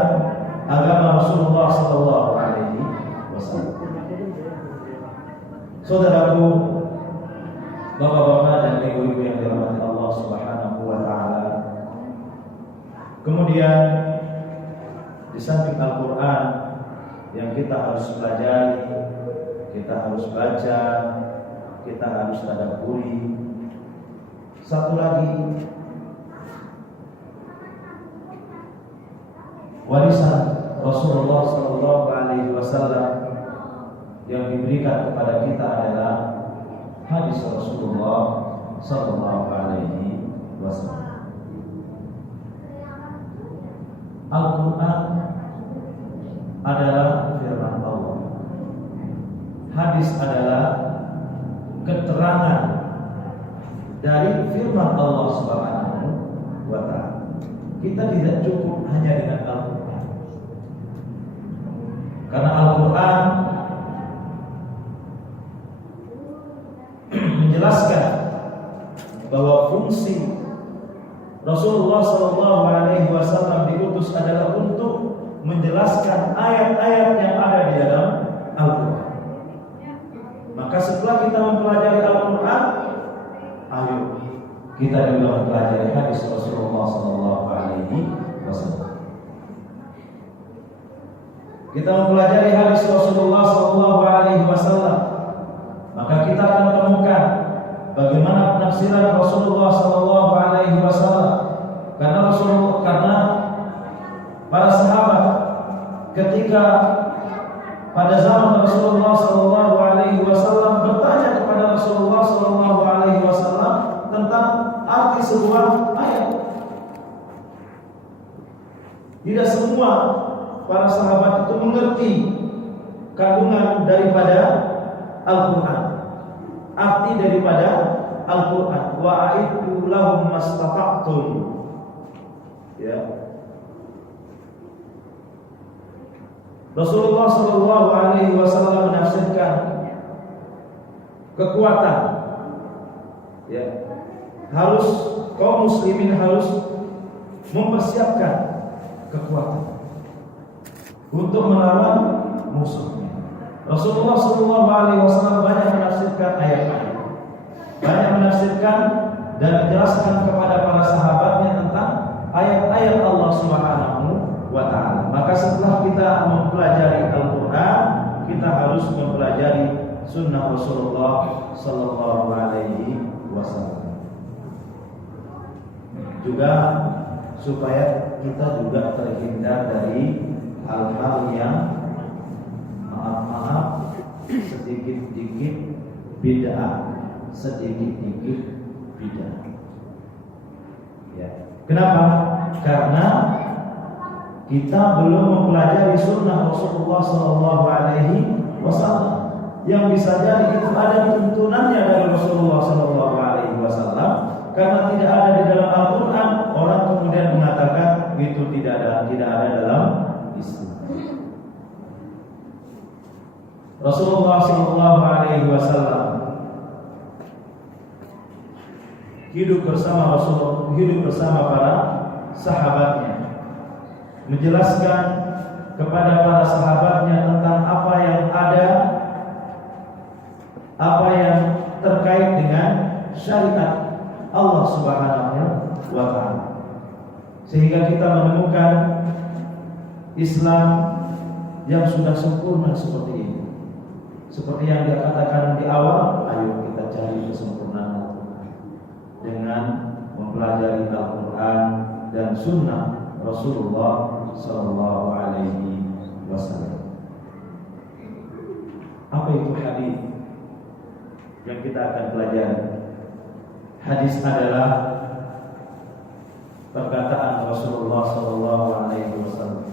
agama Rasulullah sallallahu alaihi wasallam. Saudaraku, bapak-bapak dan ibu-ibu yang dirahmati Allah Subhanahu wa taala. Kemudian di samping Al-Qur'an yang kita harus pelajari, kita harus baca, kita harus tadabburi, satu lagi warisan Rasulullah sallallahu alaihi wasallam yang diberikan kepada kita adalah hadis Rasulullah sallallahu alaihi wasallam. Al-Qur'an adalah firman Allah. Hadis adalah keterangan dari firman Allah Subhanahu wa taala. Kita tidak cukup hanya dengan Al-Qur'an. Karena Al-Qur'an menjelaskan bahwa fungsi Rasulullah sallallahu alaihi wasallam diutus adalah untuk menjelaskan ayat-ayat yang ada di dalam Al-Qur'an. Maka setelah kita mempelajari Al-Qur'an, ayo kita juga mempelajari hadis Rasulullah sallallahu alaihi wasallam. Kita mempelajari hadis Rasulullah sallallahu alaihi wasallam, maka kita akan menemukan bagaimana penafsiran Rasulullah sallallahu alaihi wasallam. Karena para sahabat ketika pada zaman Rasulullah sallallahu alaihi wasallam bertanya kepada Rasulullah sallallahu alaihi wasallam tentang arti sebuah ayat. Tidak semua para sahabat itu mengerti kandungan daripada Al-Qur'an, arti daripada Al-Qur'an. Wa a'iddu lahum mastata'tum. Ya. Rasulullah sallallahu alaihi wasallam menafsirkan kekuatan. Ya. Harus kaum muslimin harus mempersiapkan kekuatan untuk melawan musuhnya. Rasulullah sallallahu alaihi wasallam banyak menafsirkan ayat-ayat, banyak menafsirkan dan menjelaskan kepada para sahabatnya tentang ayat-ayat Allah Subhanahu wa ta'ala. Maka setelah kita mempelajari Al-Qur'an, kita harus mempelajari sunnah Rasulullah sallallahu alaihi wasallam. Juga supaya kita juga terhindar dari hal-hal yang maaf sedikit-sedikit bid'ah, sedikit-sedikit bid'ah. Ya. Kenapa? Karena kita belum mempelajari sunnah Rasulullah sallallahu alaihi wasallam. Yang bisa jadi itu ada tuntunannya dari Rasulullah sallallahu alaihi wasallam, karena tidak ada di dalam Al-Qur'an, orang kemudian mengatakan itu tidak ada dalam Islam. Rasulullah sallallahu alaihi wasallam hidup bersama para sahabatnya, menjelaskan kepada para sahabatnya tentang apa yang ada, apa yang terkait dengan syariat Allah Subhanahu wa ta'ala, sehingga kita menemukan Islam yang sudah sempurna seperti ini. Seperti yang dia katakan di awal, ayo kita cari kesempurnaan dengan mempelajari Al-Quran dan Sunnah Rasulullah Sallallahu Alaihi Wasallam. Apa itu hadis yang kita akan pelajari? Hadis adalah perkataan Rasulullah Sallallahu Alaihi Wasallam.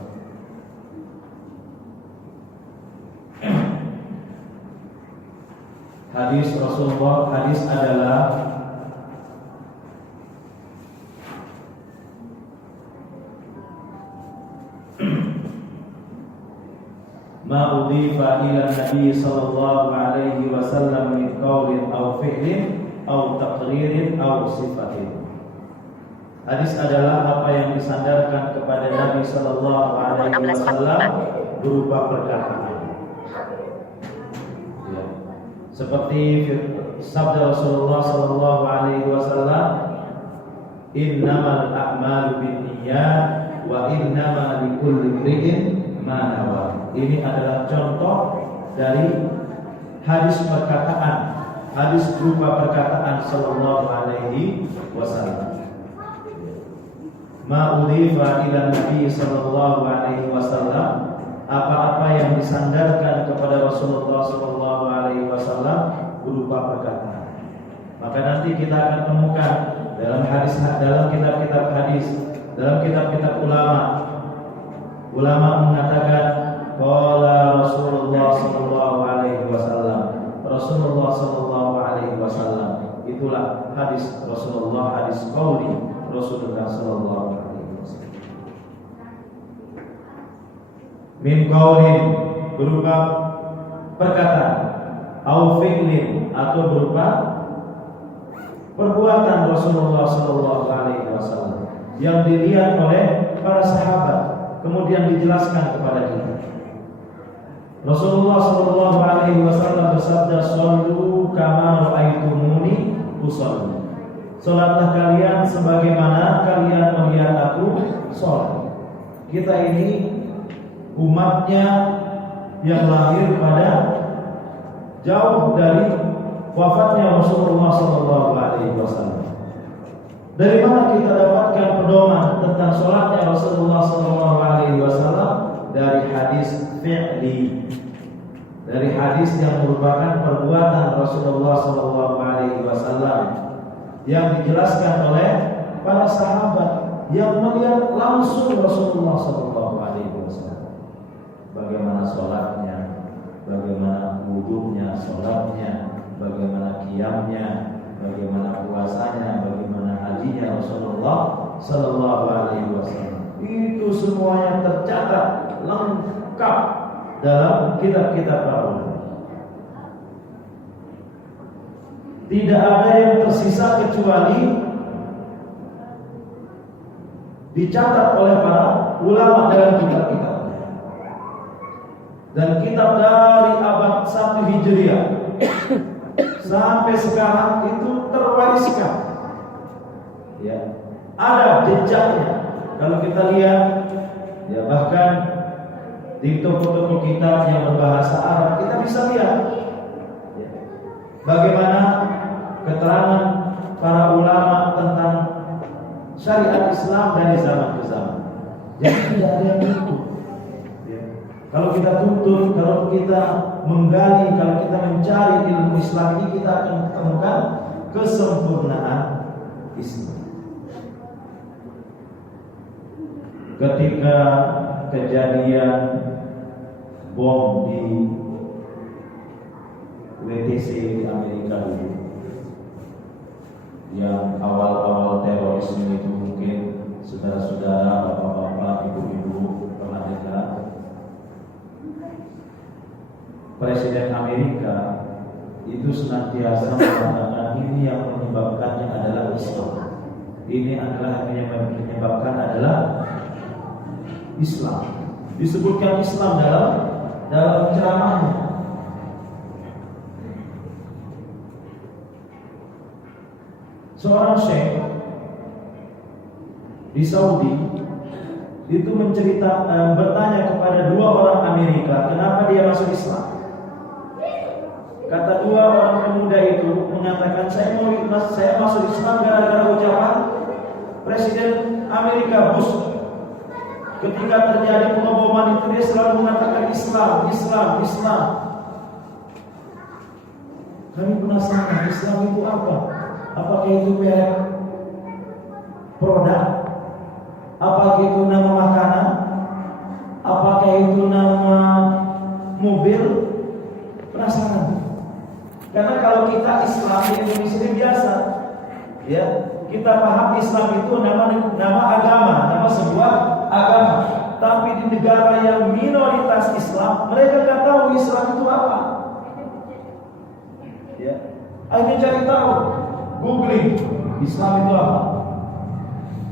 Hadis Rasulullah, hadis adalah ma udhifa ila Nabi sallallahu alaihi wasallam min qaulin aw fi'lin aw taqririn aw sifatin. Hadis adalah apa yang disandarkan kepada Nabi sallallahu alaihi wasallam berupa perkataan. Seperti sabda Rasulullah sallallahu alaihi wasallam, innamal a'malu binniyat wa innama likulli imri'in ma nawa. Ini adalah contoh dari hadis perkataan, hadis berupa perkataan sallallahu alaihi wasallam. Ma udhifa ila Nabi sallallahu alaihi wasallam, apa-apa yang disandarkan kepada Rasulullah sallallahu alaihi wasallam berupa perkataan. Maka nanti kita akan temukan dalam hadis, dalam kitab-kitab hadis, dalam kitab-kitab ulama mengatakan qala Rasulullah sallallahu alaihi wasallam. Rasulullah sallallahu alaihi wasallam, itulah hadis Rasulullah, hadis qauli Rasulullah sallallahu alaihi wasallam. Min qaulin berupa perkataan, au fi'lin atau berupa perbuatan Rasulullah sallallahu alaihi wasallam yang dilihat oleh para sahabat, kemudian dijelaskan kepada kita. Rasulullah sallallahu alaihi wasallam bersabda, "Shallu kama ra'aitumuni usolli." Salatlah kalian sebagaimana kalian melihat aku salat. Kita ini umatnya yang lahir pada jauh dari wafatnya Rasulullah sallallahu alaihi wasallam. Dari mana kita dapatkan pedoman tentang salatnya Rasulullah sallallahu alaihi wasallam? Dari hadis fi'li, dari hadis yang merupakan perbuatan Rasulullah sallallahu alaihi wasallam yang dijelaskan oleh para sahabat yang melihat langsung Rasulullah sallallahu alaihi wasallam. Bagaimana sholatnya, bagaimana wudunya, sholatnya, bagaimana qiyamnya, bagaimana puasanya, bagaimana hajinya Rasulullah sallallahu alaihi wasallam. Itu semuanya tercatat lengkap dalam kitab-kitab para ulama. Tidak ada yang tersisa kecuali dicatat oleh para ulama dalam kitab-kitab. Dan kitab dari abad 1 Hijriah sampai sekarang itu terwariskan. Ya, ada jejaknya. Kalau kita lihat, ya bahkan di toko-toko kitab yang berbahasa Arab kita bisa lihat ya, bagaimana keterangan para ulama tentang syariat Islam dari zaman ke zaman. Jadi tidak ada yang tutup. Kalau kita tuntut, kalau kita menggali, kalau kita mencari ilmu Islam ini, kita akan temukan kesempurnaan Islam. Ketika kejadian bom di WTC di Amerika dulu, yang awal-awal terorisme itu, mungkin saudara-saudara, bapak-bapak, ibu-ibu pernah dengar. Presiden Amerika itu senantiasa mengatakan ini yang menyebabkannya adalah Islam. Ini adalah yang menyebabkan adalah Islam. disebutkan Islam dalam ceramahnya. Seorang syekh di Saudi itu bertanya kepada dua orang Amerika, kenapa dia masuk Islam? Kata dua orang pemuda itu mengatakan, saya masuk Islam gara-gara ucapan Presiden Amerika Bush. Ketika terjadi pengeboman itu dia selalu mengatakan Islam, Islam, Islam. Kami penasaran, Islam itu apa? Apakah itu merek produk? Apakah itu nama makanan? Apakah itu nama mobil? Penasaran. Karena kalau kita Islam di Indonesia ini biasa, ya, kita paham Islam itu nama agama, nama sebuah agama. Tapi di negara yang minoritas Islam, mereka nggak tahu Islam itu apa. Ya, akhirnya cari tahu, googling Islam itu apa.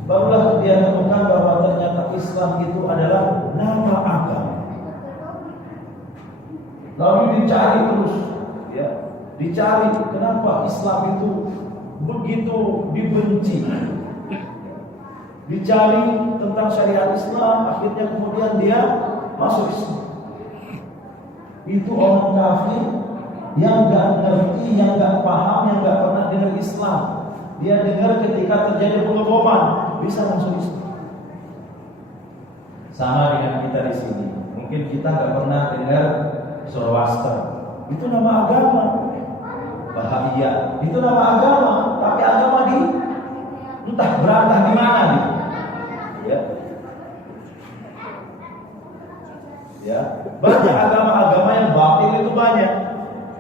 Barulah dia menemukan bahwa ternyata Islam itu adalah nama agama. Lalu dicari terus, ya, dicari kenapa Islam itu begitu dibenci. Dicari tentang syariat Islam, akhirnya kemudian dia masuk Islam. Itu orang kafir yang nggak ngerti, yang nggak paham, yang nggak pernah dengar Islam. Dia dengar ketika terjadi pengeboman, bisa masuk Islam. Sama dengan kita di sini. Mungkin kita nggak pernah dengar Zoroaster. Itu nama agama. Bahagia. Itu nama agama. Tapi agama di entah berantah di mana nih. Ya. Ya. Banyak agama-agama yang batil itu banyak.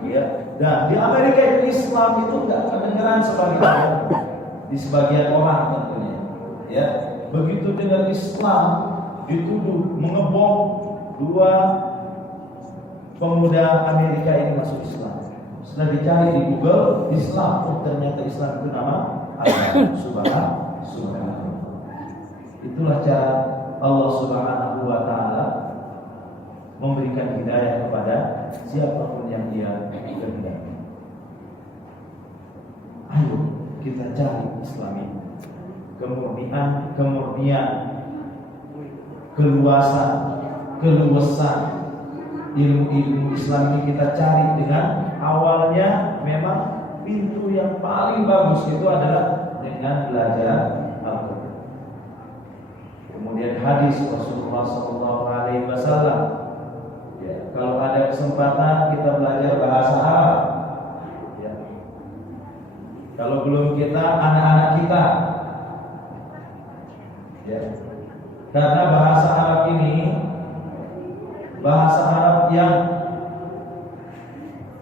Ya. Dan di Amerika itu Islam itu nggak kedengeran sebagaimana di sebagian orang tentunya. Ya. Begitu dengar Islam dituduh mengebom dua pemuda Amerika ini masuk Islam. Setelah dicari di Google Islam, oh ternyata Islam itu nama agama. Subhanallah. Itulah cara Allah Subhanahu wa taala memberikan hidayah kepada siapapun yang Dia kehendaki. Ayo kita cari Islam ini. Kemurnian, keluasan ilmu Islam ini kita cari dengan awalnya memang pintu yang paling bagus itu adalah dengan belajar Al-Quran. Kemudian hadis Rasulullah SAW. Ya, kalau ada kesempatan kita belajar bahasa Arab. Ya. Kalau belum kita, anak-anak kita. Ya. Karena bahasa Arab ini bahasa Arab yang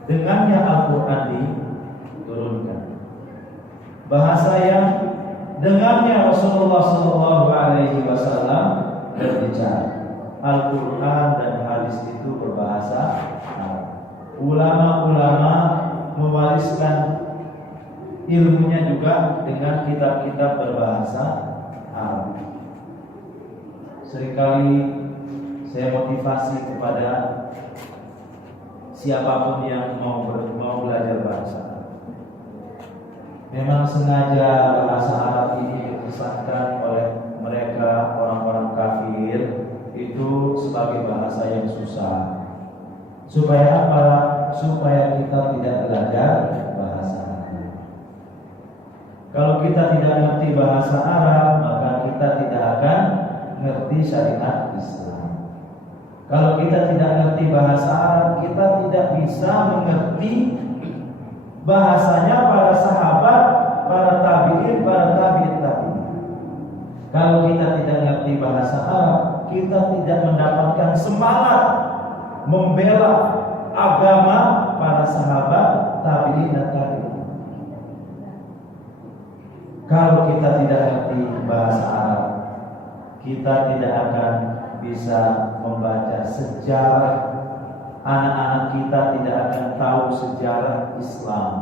dengannya Al-Quran diturunkan, bahasa yang dengannya Rasulullah SAW berbicara. Al-Quran dan hadis itu berbahasa Arab. Ulama-ulama mewariskan ilmunya juga dengan kitab-kitab berbahasa Arab. Seringkali saya motivasi kepada siapapun yang mau belajar bahasa Arab. Memang sengaja bahasa Arab ini dikesankan oleh mereka orang-orang kafir itu sebagai bahasa yang susah. Supaya apa? Supaya kita tidak belajar bahasa Arab. Kalau kita tidak ngerti bahasa Arab, maka kita tidak akan ngerti syariat Islam. Kalau kita tidak ngerti bahasa Arab, kita tidak bisa mengerti bahasanya para sahabat, para tabi'in, para tabi'in. Kalau kita tidak ngerti bahasa Arab, kita tidak mendapatkan semangat membela agama para sahabat, tabi'in dan tabi'in. Kalau kita tidak ngerti bahasa Arab, kita tidak akan bisa membaca sejarah. Anak-anak kita tidak akan tahu sejarah Islam.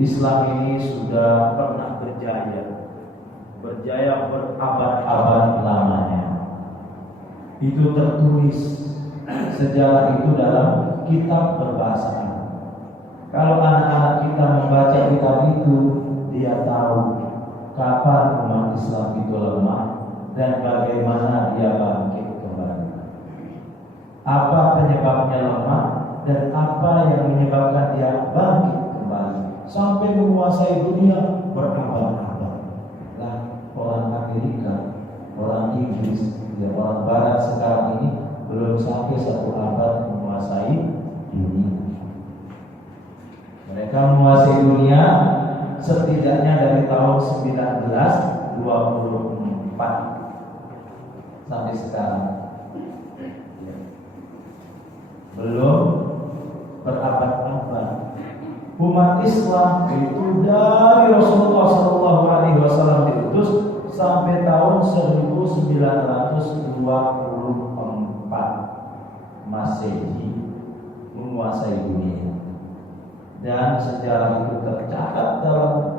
Islam ini sudah pernah berjaya berabad-abad lamanya. itu tertulis sejarah itu dalam kitab berbahasa Arab. Kalau anak-anak kita membaca kitab itu, dia tahu kapan umat Islam itu lemah dan bagaimana dia bangkit kembali. Apa penyebabnya lemah dan apa yang menyebabkan dia bangkit kembali sampai menguasai dunia berabad-abad. Lah, orang Amerika, orang Inggris, dan orang Barat sekarang ini belum sampai 1 abad menguasai dunia. Mereka menguasai dunia setidaknya dari tahun 1924 sampai sekarang. Belum berabad-abad. Umat Islam itu dari Rasulullah SAW diutus sampai tahun 1924 Masehi menguasai dunia. Dan sejarah itu tercatat dalam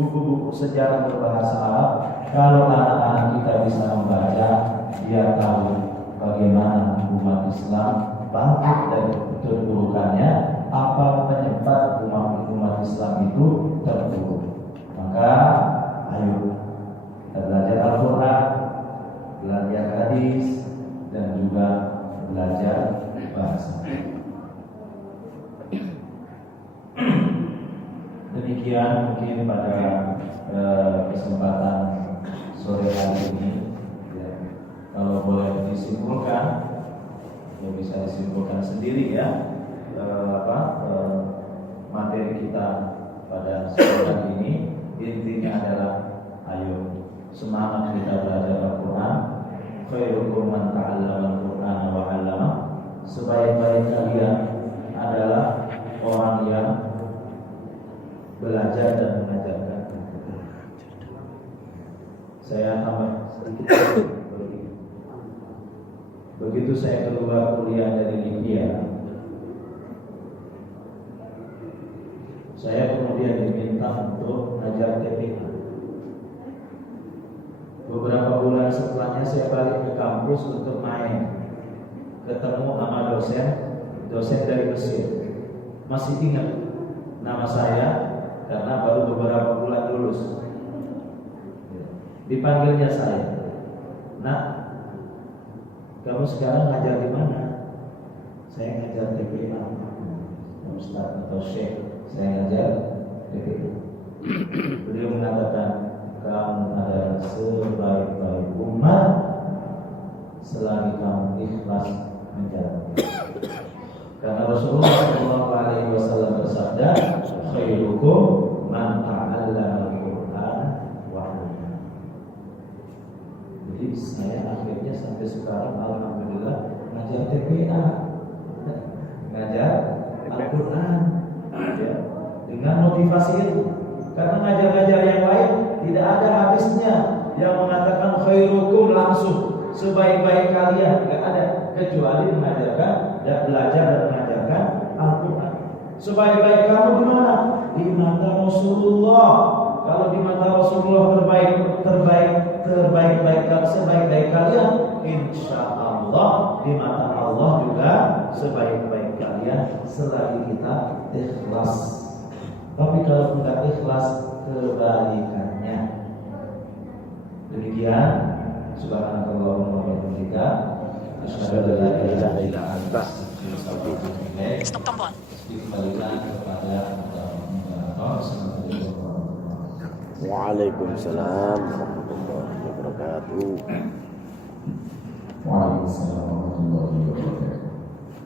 buku-buku sejarah berbahasa Arab. Kalau anak-anak kita bisa membaca, dia tahu bagaimana umat Islam bangkit dari keterpurukannya, apa penyebab umat Islam itu terpuruk. Maka ayo kita belajar Al-Quran, belajar hadis, dan juga belajar bahasa. Demikian mungkin pada kesempatan sore hari ini, ya, kalau boleh disimpulkan, ya bisa disimpulkan sendiri ya, materi kita pada sore hari ini. Intinya adalah ayo semangat kita belajar Al-Quran. Khairukum man ta'allama Al-Quran wa 'allama. Sebaik-baik kalian adalah orang yang belajar dan mengajarkan. Saya tambah sedikit. Begitu saya keluar kuliah dari India, saya kemudian diminta untuk mengajar TPA. Beberapa bulan setelahnya saya balik ke kampus untuk main, ketemu sama dosen dari Mesir. Masih ingat nama saya karena baru beberapa bulan lulus. Dipanggilnya saya, "Nak, kamu sekarang ngajar di mana?" "Saya ngajar TPA, Ustaz atau Syekh. Saya ngajar TPA." Beliau mengatakan, "Kamu adalah sebaik-baik umat selagi kamu ikhlas menjalankan." Karena Rasulullah SAW bersabda, "Khairukum man ta'allama Al-Quran wa 'allama." Jadi saya akhirnya sampai sekarang alhamdulillah ngajar TPA, ngajar Al-Quran, ya, dengan motivasi itu. Karena ngajar-ngajar yang lain tidak ada hadisnya yang mengatakan khairukum langsung sebaik-baik kalian, tidak ada, kecuali mengajarkan dan belajar dan mengajarkan Al-Quran. Sebaik-baik kamu di mana? Di mata Rasulullah. Kalau di mata Rasulullah sebaik-baik kalian, insya Allah di mata Allah juga sebaik-baik kalian selagi kita ikhlas. Tapi kalau tidak ikhlas, kebalikannya. Demikian. Subhanallahumma wa bihamdika, asyhadu an la ilaha illa anta, astaghfiruka wa atubu ilaik. Stop tombol. Dikembalikan kepada Waalaikumsalam warahmatullahi wabarakatuh. Waalaikumsalam warahmatullahi wabarakatuh.